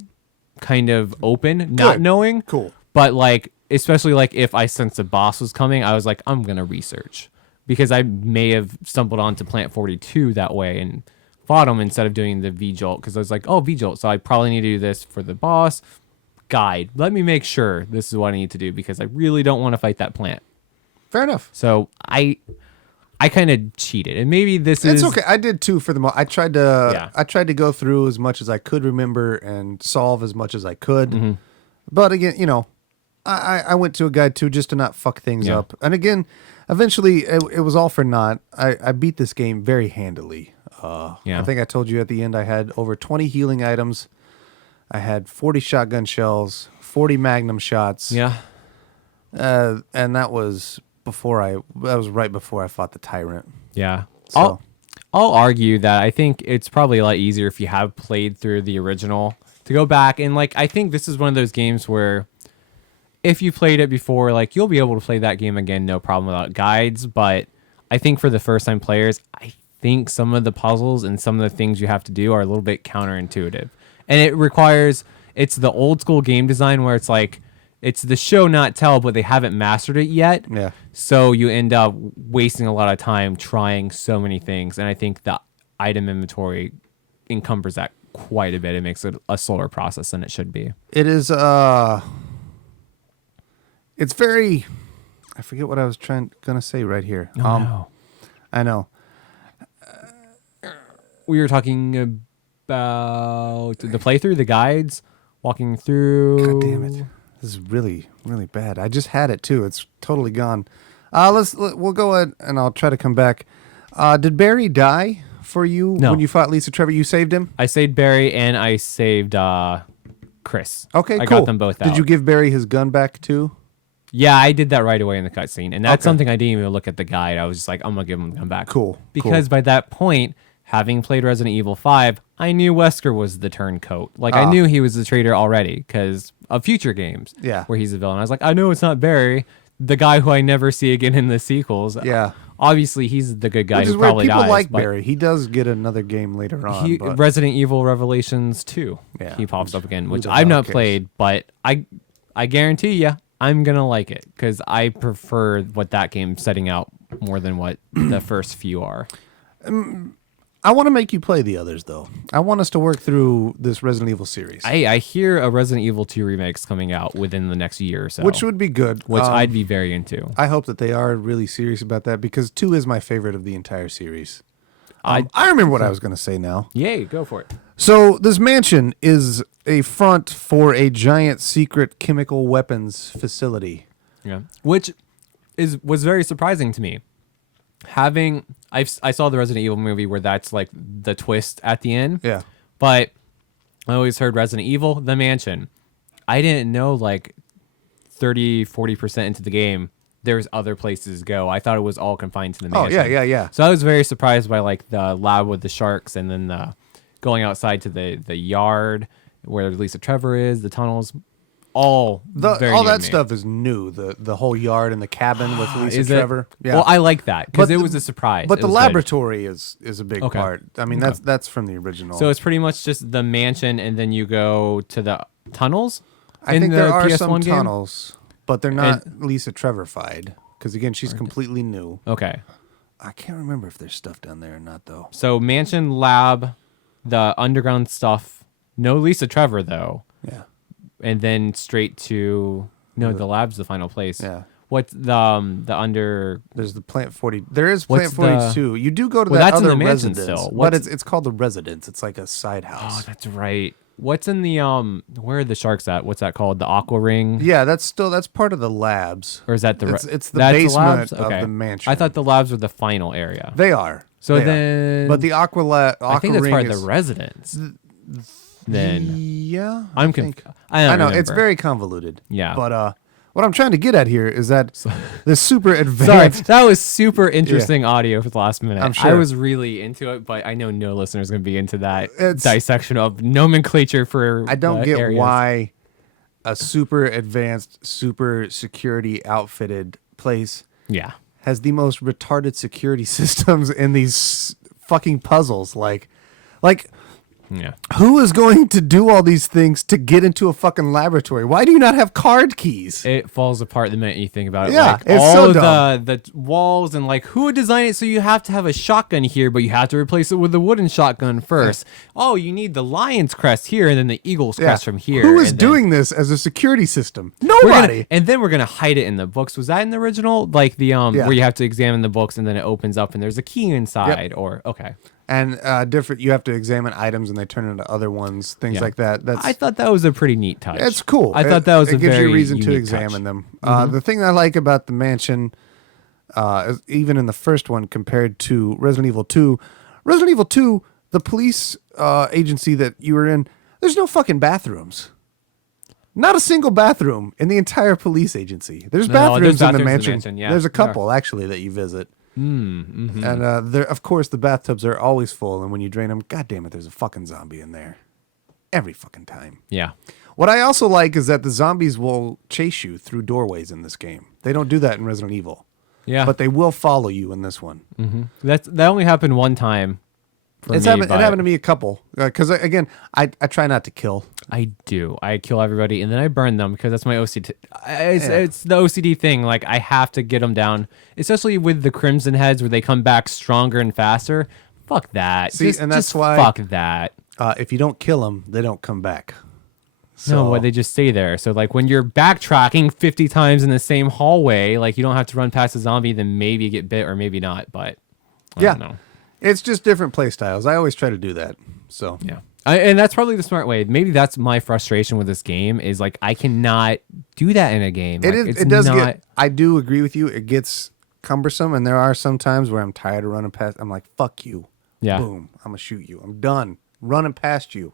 kind of open, not knowing. Cool. But like, especially like if I sensed a boss was coming, I was like, I'm gonna research, because I may have stumbled onto Plant 42 that way and fought him instead of doing the V-Jolt, because I was like, oh, V-Jolt, so I probably need to do this for the boss. Guide. Let me make sure this is what I need to do, because I really don't want to fight that plant. Fair enough. So I kind of cheated, and maybe this is... It's okay. I did too for the I tried to go through as much as I could remember and solve as much as I could. Mm-hmm. But again, I went to a guide too just to not fuck things up. And again, eventually it was all for naught. I beat this game very handily. I think I told you at the end I had over 20 healing items. I had 40 shotgun shells, 40 magnum shots. Yeah. And that was right before I fought the tyrant. Yeah. So I'll argue that I think it's probably a lot easier if you have played through the original to go back, and like I think this is one of those games where if you played it before, like you'll be able to play that game again, no problem, without guides. But I think for the first time players, I think some of the puzzles and some of the things you have to do are a little bit counterintuitive, and it's the old school game design where it's like it's the show not tell, but they haven't mastered it yet. Yeah. So you end up wasting a lot of time trying so many things, and I think the item inventory encumbers that quite a bit. It makes it a slower process than it should be. it is it's very, I forget what I was gonna say right here. No. I know. We were talking about the playthrough, the guides, walking through. God damn it. This is really, really bad. I just had it too. It's totally gone. We'll go ahead and I'll try to come back. Did Barry die for you No. when you fought Lisa Trevor? You saved him? I saved Barry and I saved Chris. Okay, I cool. got them both out. Did you give Barry his gun back too? Yeah, I did that right away in the cutscene, and that's Okay. something I didn't even look at the guide. I was just like, I'm gonna give him the gun back. Cool, Because by that point, having played Resident Evil 5, I knew Wesker was the turncoat. Like I knew he was the traitor already because of future games. Yeah. Where he's a villain. I was like, I know it's not Barry, the guy who I never see again in the sequels. Yeah. Obviously, he's the good guy Which who is where probably people dies. like but Barry. He does get another game later on. But Resident Evil Revelations 2. Yeah. He pops up again, which the I've hell not cares? played, but I guarantee you, I'm gonna like it because I prefer what that game's setting out more than what the first few are. I want to make you play the others though. I want us to work through this Resident Evil series. I hear a Resident Evil 2 remake's coming out within the next year or so, which would be good. which I'd be very into. I hope that they are really serious about that because 2 is my favorite of the entire series. I I remember what I was going to say now. Yay, go for it. So this mansion is a front for a giant secret chemical weapons facility. Yeah, which was very surprising to me. I saw the Resident Evil movie where that's like the twist at the end. Yeah. But I always heard Resident Evil, the mansion. I didn't know like 30-40% into the game there's other places to go. I thought it was all confined to the mansion. Oh, yeah. So I was very surprised by like the lab with the sharks and then going outside to the yard where Lisa Trevor is, the tunnels. All All very new to that me. stuff is new. The whole yard and the cabin with Lisa Is it? Trevor. Yeah. Well, I like that because But it the- was a surprise. But It the was good. laboratory is a big Okay. part. I mean, that's from the original. So it's pretty much just the mansion, and then you go to the tunnels. I in think the there are PS1 some game? tunnels, but they're not Lisa Trevor-fied. Because again, she's completely new. Okay, I can't remember if there's stuff down there or not, though. so mansion, lab, the underground stuff. No Lisa Trevor though, Yeah. and then straight to the lab's the final place. Yeah. What's the under? There's the Plant 40. There is What's Plant the- 42. You do go to Well, that that's in other the mansion residence, still. but What's- it's called the residence. It's like a side Oh, house. that's right. What's in the where are the sharks at? What's that called? The aqua ring? Yeah, that's part of the labs. Or is that the? It's the that's basement labs? of Okay. the mansion. I thought the labs were the final area. They are. So They are. then, But the aqua I think that's ring part of is, the residence. Then Yeah. I'm think. I don't I know it's remember. very convoluted. Yeah. But What I'm trying to get at here is that the super Sorry, advanced. that was super interesting audio for the last minute. I'm sure. I was really into it, but I know no listener's going to be into that It's- dissection of nomenclature for I don't get areas. why a super advanced, super security outfitted place Yeah. has the most retarded security systems in these fucking puzzles. Like, Yeah. who is going to do all these things to get into a fucking laboratory? Why do you not have card keys? It falls apart the minute you think about it. Yeah, like, it's all so of dumb. the walls and like who would design it so you have to have a shotgun here, but you have to replace it with the wooden shotgun first. Oh, you need the lion's crest here and then the eagle's crest from here. Who is and then doing this as a security system? we're gonna- Nobody. and then we're gonna hide it in the books. Was that in the original? Like the Yeah. where you have to examine the books and then it opens up and there's a key inside. Or okay. And different. You have to examine items and they turn into other ones. Things Yeah. like that. That's I thought that was a pretty neat touch. It's cool. I thought that was it a gives very you a reason to unique examine touch. them. The thing I like about the mansion, even in the first one compared to Resident Evil 2, Resident Evil 2, the police agency that you were in, there's no fucking bathrooms. Not a single bathroom in the entire police agency. There's No, bathrooms, there's in the bathrooms in the mansion. mansion, yeah. There's a There are. couple actually that you visit. Mm-hmm. And there, of course, the bathtubs are always full. And when you drain them, god damn it, there's a fucking zombie in there. Every fucking time. Yeah. What I also like is that the zombies will chase you through doorways in this game. They don't do that in Resident Evil. Yeah. But they will follow you in this one. that only happened one time. For It me, happened but to me a couple. Because, again, I try not to kill. I do. I kill everybody and then I burn them because that's my OCD. It's the OCD thing. Like I have to get them down, especially with the Crimson Heads where they come back stronger and faster. Fuck that. See, and that's just why- fuck that. If you don't kill them, they don't come back. No, what they just stay there. So like when you're backtracking 50 times in the same hallway, like you don't have to run past a zombie, then maybe you get bit or maybe not. But I Yeah. don't know. It's just different play styles. I always try to do that. So Yeah. And that's probably the smart way. Maybe that's my frustration with this game is like I cannot do that in a game. It Like, is. it's It does not, get. I do agree with you. It gets cumbersome, and there are some times where I'm tired of running past. I'm like, "Fuck you." Yeah. Boom. I'm gonna shoot you. I'm done running past you.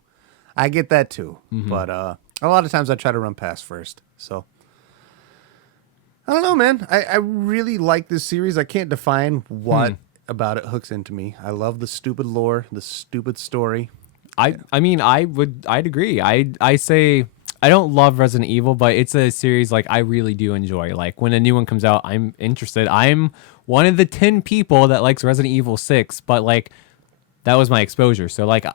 I get that too, Mm-hmm. but a lot of times I try to run past first. So I don't know, man. I really like this series. I can't define what about it hooks into me. I love the stupid lore, the stupid story. I mean I'd agree. I say I don't love Resident Evil, but it's a series like I really do enjoy. Like when a new one comes out, I'm interested. I'm one of the 10 people that likes Resident Evil 6, but like that was my exposure. So like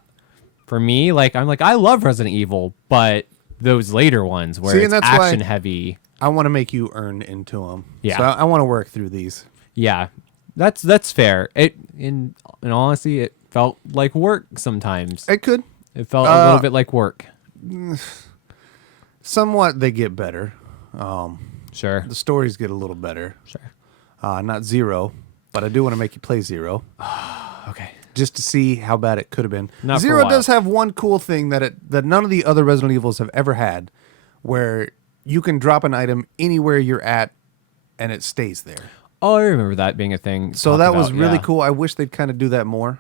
for me, like I'm like I love Resident Evil, but those later ones where See, it's and that's why- action heavy. I want to make you earn into them. Yeah. So I want to work through these. Yeah. That's fair. It in honesty, it felt like work sometimes. It could. It felt a little bit like work. Somewhat they get better. Sure. The stories get a little better. Sure. Not zero, but I do want to make you play zero Okay. just to see how bad it could have been. Not for a Zero while. does have one cool thing that none of the other Resident Evils have ever had, where you can drop an item anywhere you're at and it stays there. Oh, I remember that being a thing. So talked that was about, really yeah. cool. I wish they'd kind of do that more.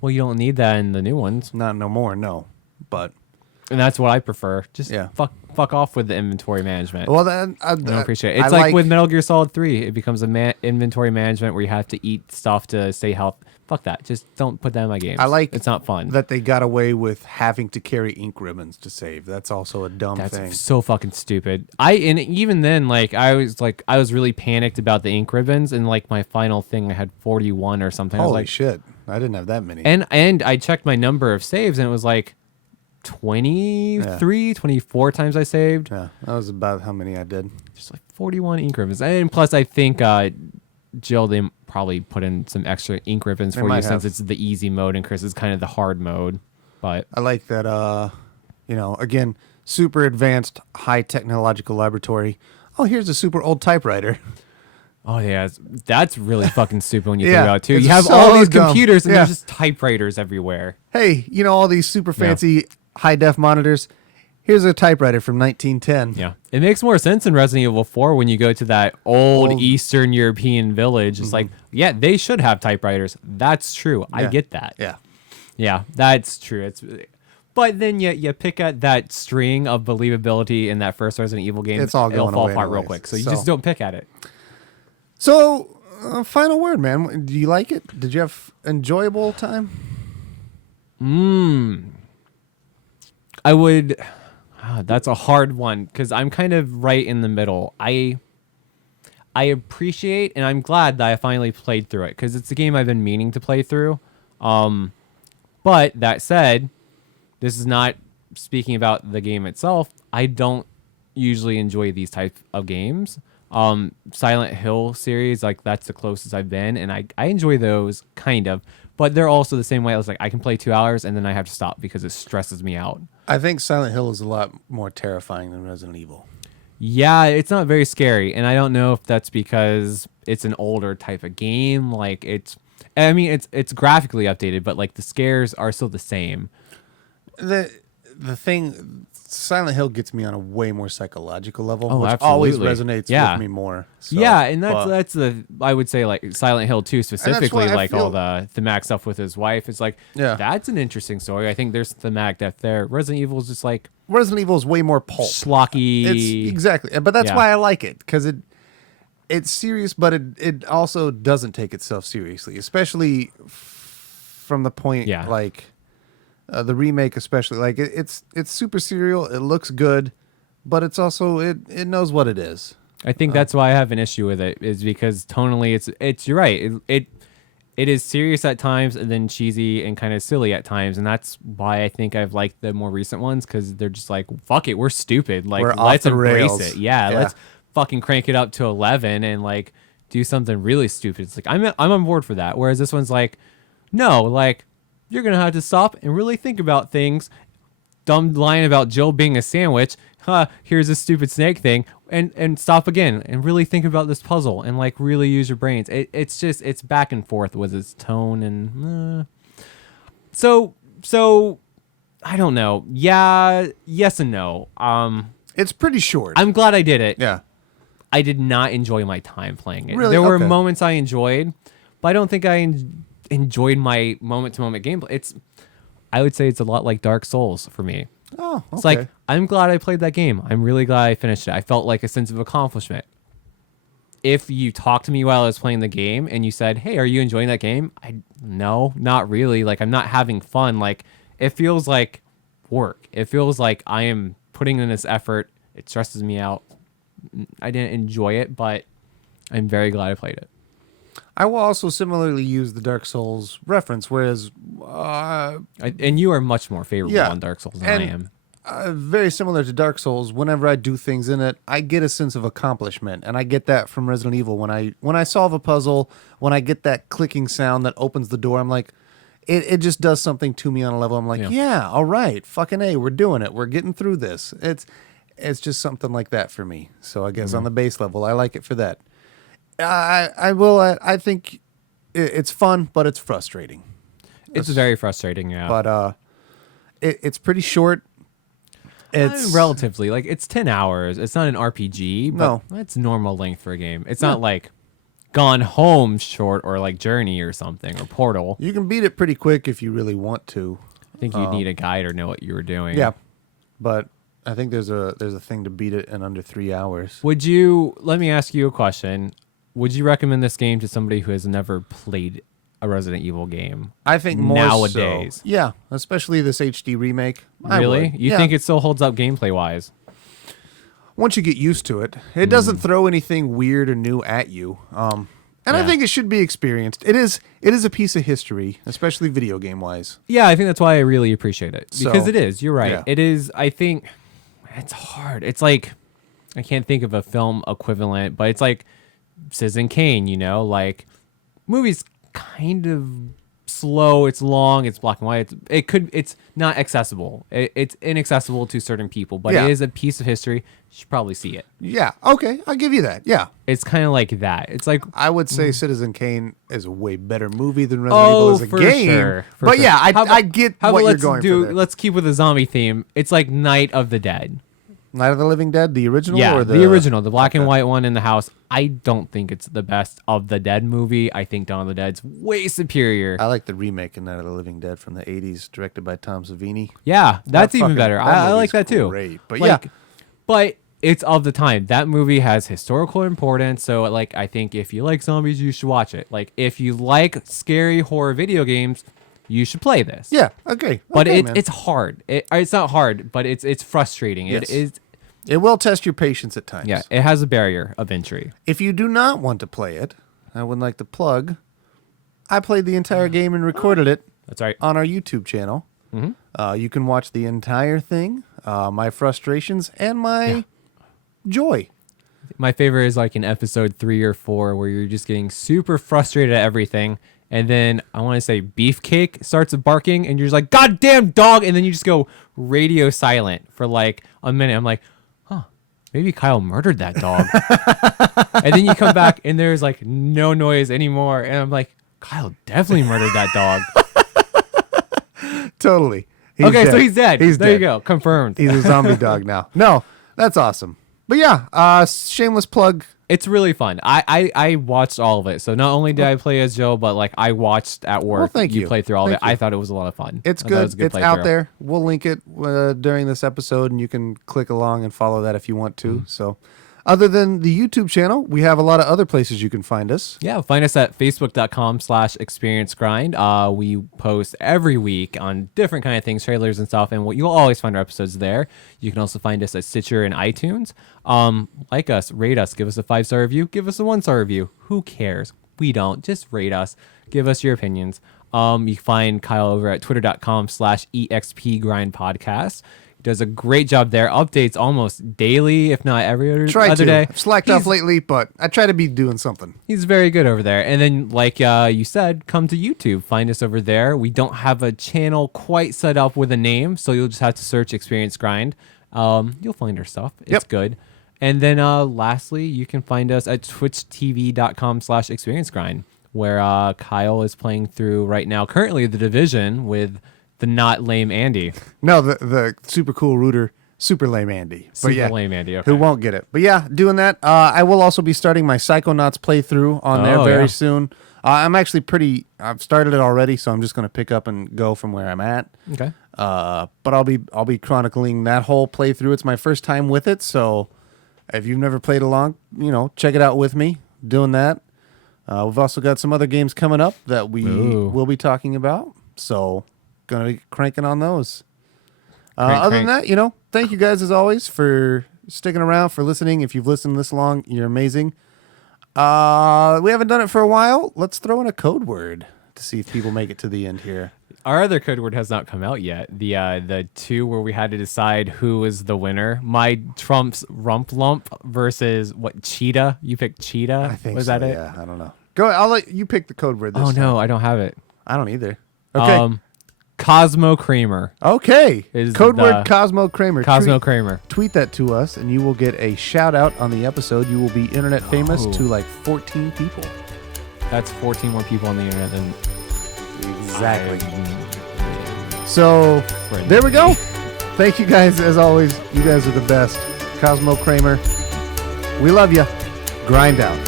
Well, you don't need that in the new ones, Not no more, no. But and that's what I prefer. Just Yeah. fuck off with the inventory management. well, that I don't appreciate it. It's like with Metal Gear Solid 3. It becomes a inventory management where you have to eat stuff to stay healthy. Fuck that. Just don't put that in my games. I like it's not fun. that they got away with having to carry ink ribbons to save. That's also a dumb That's thing. so fucking stupid. And even then, like I was really panicked about the ink ribbons, and like my final thing, I had 41 or something. I was Holy like, shit! I didn't have that many. and I checked my number of saves, and it was like 23, 24 times I saved. yeah, that was about how many I did. Just like 41 ink ribbons, and plus I think Jill, they probably put in some extra ink ribbons They for you might since have. it's the easy mode, and Chris is kind of the hard mode. But I like that. Again, super advanced, high technological laboratory. Oh, here's a super old typewriter. oh yeah, that's really fucking stupid when you Yeah, think about it too. it's You have so all these dumb. computers, and Yeah. there's just typewriters everywhere. Hey, all these super fancy high def monitors. Here's a typewriter from 1910. Yeah, it makes more sense in Resident Evil 4 when you go to that old Eastern European village. It's like, yeah, they should have typewriters. That's true. I Yeah. get that. Yeah. Yeah, that's true. But then you pick at that string of believability in that first Resident Evil game. It's all it'll going fall away apart real anyways. quick. So you So- just don't pick at it. So, final word, man. Do you like it? Did you have enjoyable time? I would. That's a hard one because I'm kind of right in the middle. I appreciate and I'm glad that I finally played through it because it's a game I've been meaning to play through. But that said, this is not speaking about the game itself. I don't usually enjoy these type of games. Silent Hill series, like that's the closest I've been, and I enjoy those kind of. But they're also the same way. I was like, I can play 2 hours and then I have to stop because it stresses me out. I think Silent Hill is a lot more terrifying than Resident Evil. Yeah, it's not very scary, and I don't know if that's because it's an older type of game. Like it's graphically updated, but like the scares are still the same. The thing, Silent Hill gets me on a way more psychological level, Oh, which always absolutely. resonates Yeah. with me more. So, Yeah, and but- that's the I would say like Silent Hill 2 specifically, I like all feel- the thematic stuff with his wife. It's like Yeah. that's an interesting story. I think there's thematic depth there. Resident Evil is just like Resident Evil is way more pulp. schlocky. It's exactly, but that's Yeah. why I like it because it's serious, but it also doesn't take itself seriously, especially from the point Yeah. like the remake, especially like it's super serial. It looks good, but it's also it knows what it is. I think that's why I have an issue with it is because tonally it's you're right. It is serious at times and then cheesy and kind of silly at times, and that's why I think I've liked the more recent ones because they're just like fuck it, we're stupid. Like We're off let's the embrace rails. it. Yeah, Yeah. let's fucking crank it up to 11 and like do something really stupid. It's like I'm on board for that. Whereas this one's like, no, like you're gonna have to stop and really think about things. Dumb line about Jill being a sandwich. Here's a stupid snake thing, and stop again and really think about this puzzle and like really use your brains. It's just it's back and forth with its tone and so I don't know. Yeah, yes and no. It's pretty short. I'm glad I did it. yeah. I did not enjoy my time playing it. Really? There were Okay. moments I enjoyed, but I don't think I enjoyed my moment-to-moment gameplay. I would say it's a lot like Dark Souls for me. Oh, okay. It's like, I'm glad I played that game. I'm really glad I finished it. I felt like a sense of accomplishment. If you talked to me while I was playing the game and you said, hey, are you enjoying that game? No, not really. Like, I'm not having fun. Like, it feels like work. It feels like I am putting in this effort. It stresses me out. I didn't enjoy it, but I'm very glad I played it. I will also similarly use the Dark Souls reference, whereas And you are much more favorable Yeah, on Dark Souls than I and- am. very similar to Dark Souls, whenever I do things in it, I get a sense of accomplishment, and I get that from Resident Evil. When I solve a puzzle, when I get that clicking sound that opens the door, I'm like, it just does something to me on a level. I'm like, Yeah. yeah, all right, fucking A, we're doing it. We're getting through this. It's just something like that for me. So I guess on the base level, I like it for that. I think it's fun, but it's frustrating. It's very frustrating, yeah. But it's pretty short. It's Relatively, like it's 10 hours. It's not an RPG, but No. that's normal length for a game. It's not like Gone Home short or like Journey or something or Portal. You can beat it pretty quick if you really want to. I think you'd need a guide or know what you were doing. Yeah, but I think there's a thing to beat it in under 3 hours. Would you, let me ask you a question. Would you recommend this game to somebody who has never played a Resident Evil game? I think more Nowadays. so. Yeah, especially this HD remake. I Really? would. You Yeah. think it still holds up gameplay wise? Once you get used to it, it doesn't throw anything weird or new at you. And I Yeah. think it should be experienced. It is a piece of history, especially video game wise. Yeah, I think that's why I really appreciate it. Because So, it is. You're right. yeah. It is, I think, it's hard. It's like, I can't think of a film equivalent, but it's like Citizen Kane, you know? Like, movie's kind of slow, it's long, it's black and white. It's not accessible. It's inaccessible to certain people, but Yeah. it is a piece of history. You should probably see it. Yeah, okay, I'll give you that. Yeah. It's kind of like that. It's like, I would say Citizen Kane is a way better movie than Resident Evil as a for game. sure. For but sure. yeah, How about- I get how what about you're let's going do, for there. Let's keep with the zombie theme. It's like Night of the Dead. Night of the Living Dead, the original? Yeah, or the original, the black and Okay. white one in the house. I don't think it's the best of the Dead movie. I think Dawn of the Dead's way superior. I like the remake of Night of the Living Dead from the 80s, directed by Tom Savini. Yeah, that's even fucking- better. that I like movie's that too. great, but Like, yeah. but it's of the time. That movie has historical importance. So, like, I think if you like zombies, you should watch it. Like, if you like scary horror video games, you should play this. Yeah, okay. But okay, man. it's hard. It's not hard, but it's frustrating. Yes. It is. It will test your patience at times. Yeah, it has a barrier of entry. If you do not want to play it, I would like to plug. I played the entire game and recorded it That's right. on our YouTube channel. You can watch the entire thing, my frustrations, and my joy. My favorite is like in episode 3 or 4 where you're just getting super frustrated at everything. And then I want to say Beefcake starts barking and you're just like, goddamn dog. And then you just go radio silent for like a minute. I'm like, huh, maybe Kyle murdered that dog. And then you come back and there's like no noise anymore. And I'm like, Kyle definitely murdered that dog. Totally. Okay, dead. so he's dead. He's there dead. you go. Confirmed. He's a zombie dog now. No, that's awesome. But yeah, shameless plug. It's really fun. I watched all of it. So not only did I play as Joe, but like I watched at work. thank you. Play through all of Thank it. you. I thought it was a lot of fun. It's I thought it good. was a It's out playthrough. there. We'll link it during this episode, and you can click along and follow that if you want to. So, other than the YouTube channel, we have a lot of other places you can find us. Yeah, find us at facebook.com/experiencegrind. We post every week on different kind of things, trailers and stuff, and you'll always find our episodes there. You can also find us at Stitcher and iTunes. Like us, rate us, give us a 5-star review, give us a 1-star review. Who cares? We don't. Just rate us. Give us your opinions. You can find Kyle over at twitter.com/expgrindpodcast. He does a great job there. Updates almost daily, if not every other day. I've slacked off He's- lately, but I try to be doing something. He's very good over there. And then, like you said, come to YouTube. Find us over there. We don't have a channel quite set up with a name, so you'll just have to search Experience Grind. You'll find our stuff. It's Yep. good. And then lastly, you can find us at twitchtv.com/Experience Grind, where Kyle is playing through right now, currently The Division with the not lame Andy. No, the super cool rooter, super lame Andy. Super lame Andy, okay. Who won't get it. But yeah, doing that. I will also be starting my Psychonauts playthrough on there Oh, very yeah. soon. I'm actually I've started it already, so I'm just going to pick up and go from where I'm at. Okay. But I'll be chronicling that whole playthrough. It's my first time with it, so if you've never played along, check it out with me doing that. We've also got some other games coming up that we Ooh. will be talking about, so gonna be cranking on those. Crank, Other than crank. that, thank you guys as always for sticking around, for listening. If you've listened this long, you're amazing. We haven't done it for a while. Let's throw in a code word to see if people make it to the end here. Our other code word has not come out yet. The 2 where we had to decide who was the winner. My Trump's Rump Lump versus Cheetah. You picked Cheetah. I think was so, that it? Yeah, I don't know. Go. I'll let you pick the code word this Oh time. no, I don't have it. I don't either. Okay. Cosmo Kramer. Okay. Is Code the- word Cosmo Kramer. Cosmo Kramer. Tweet that to us, and you will get a shout out on the episode. You will be internet famous Oh. to like 14 people. That's 14 more people on the internet than Exactly. I- So Right. there we go. Thank you guys as always. You guys are the best. Cosmo Kramer. We love you. Grind out.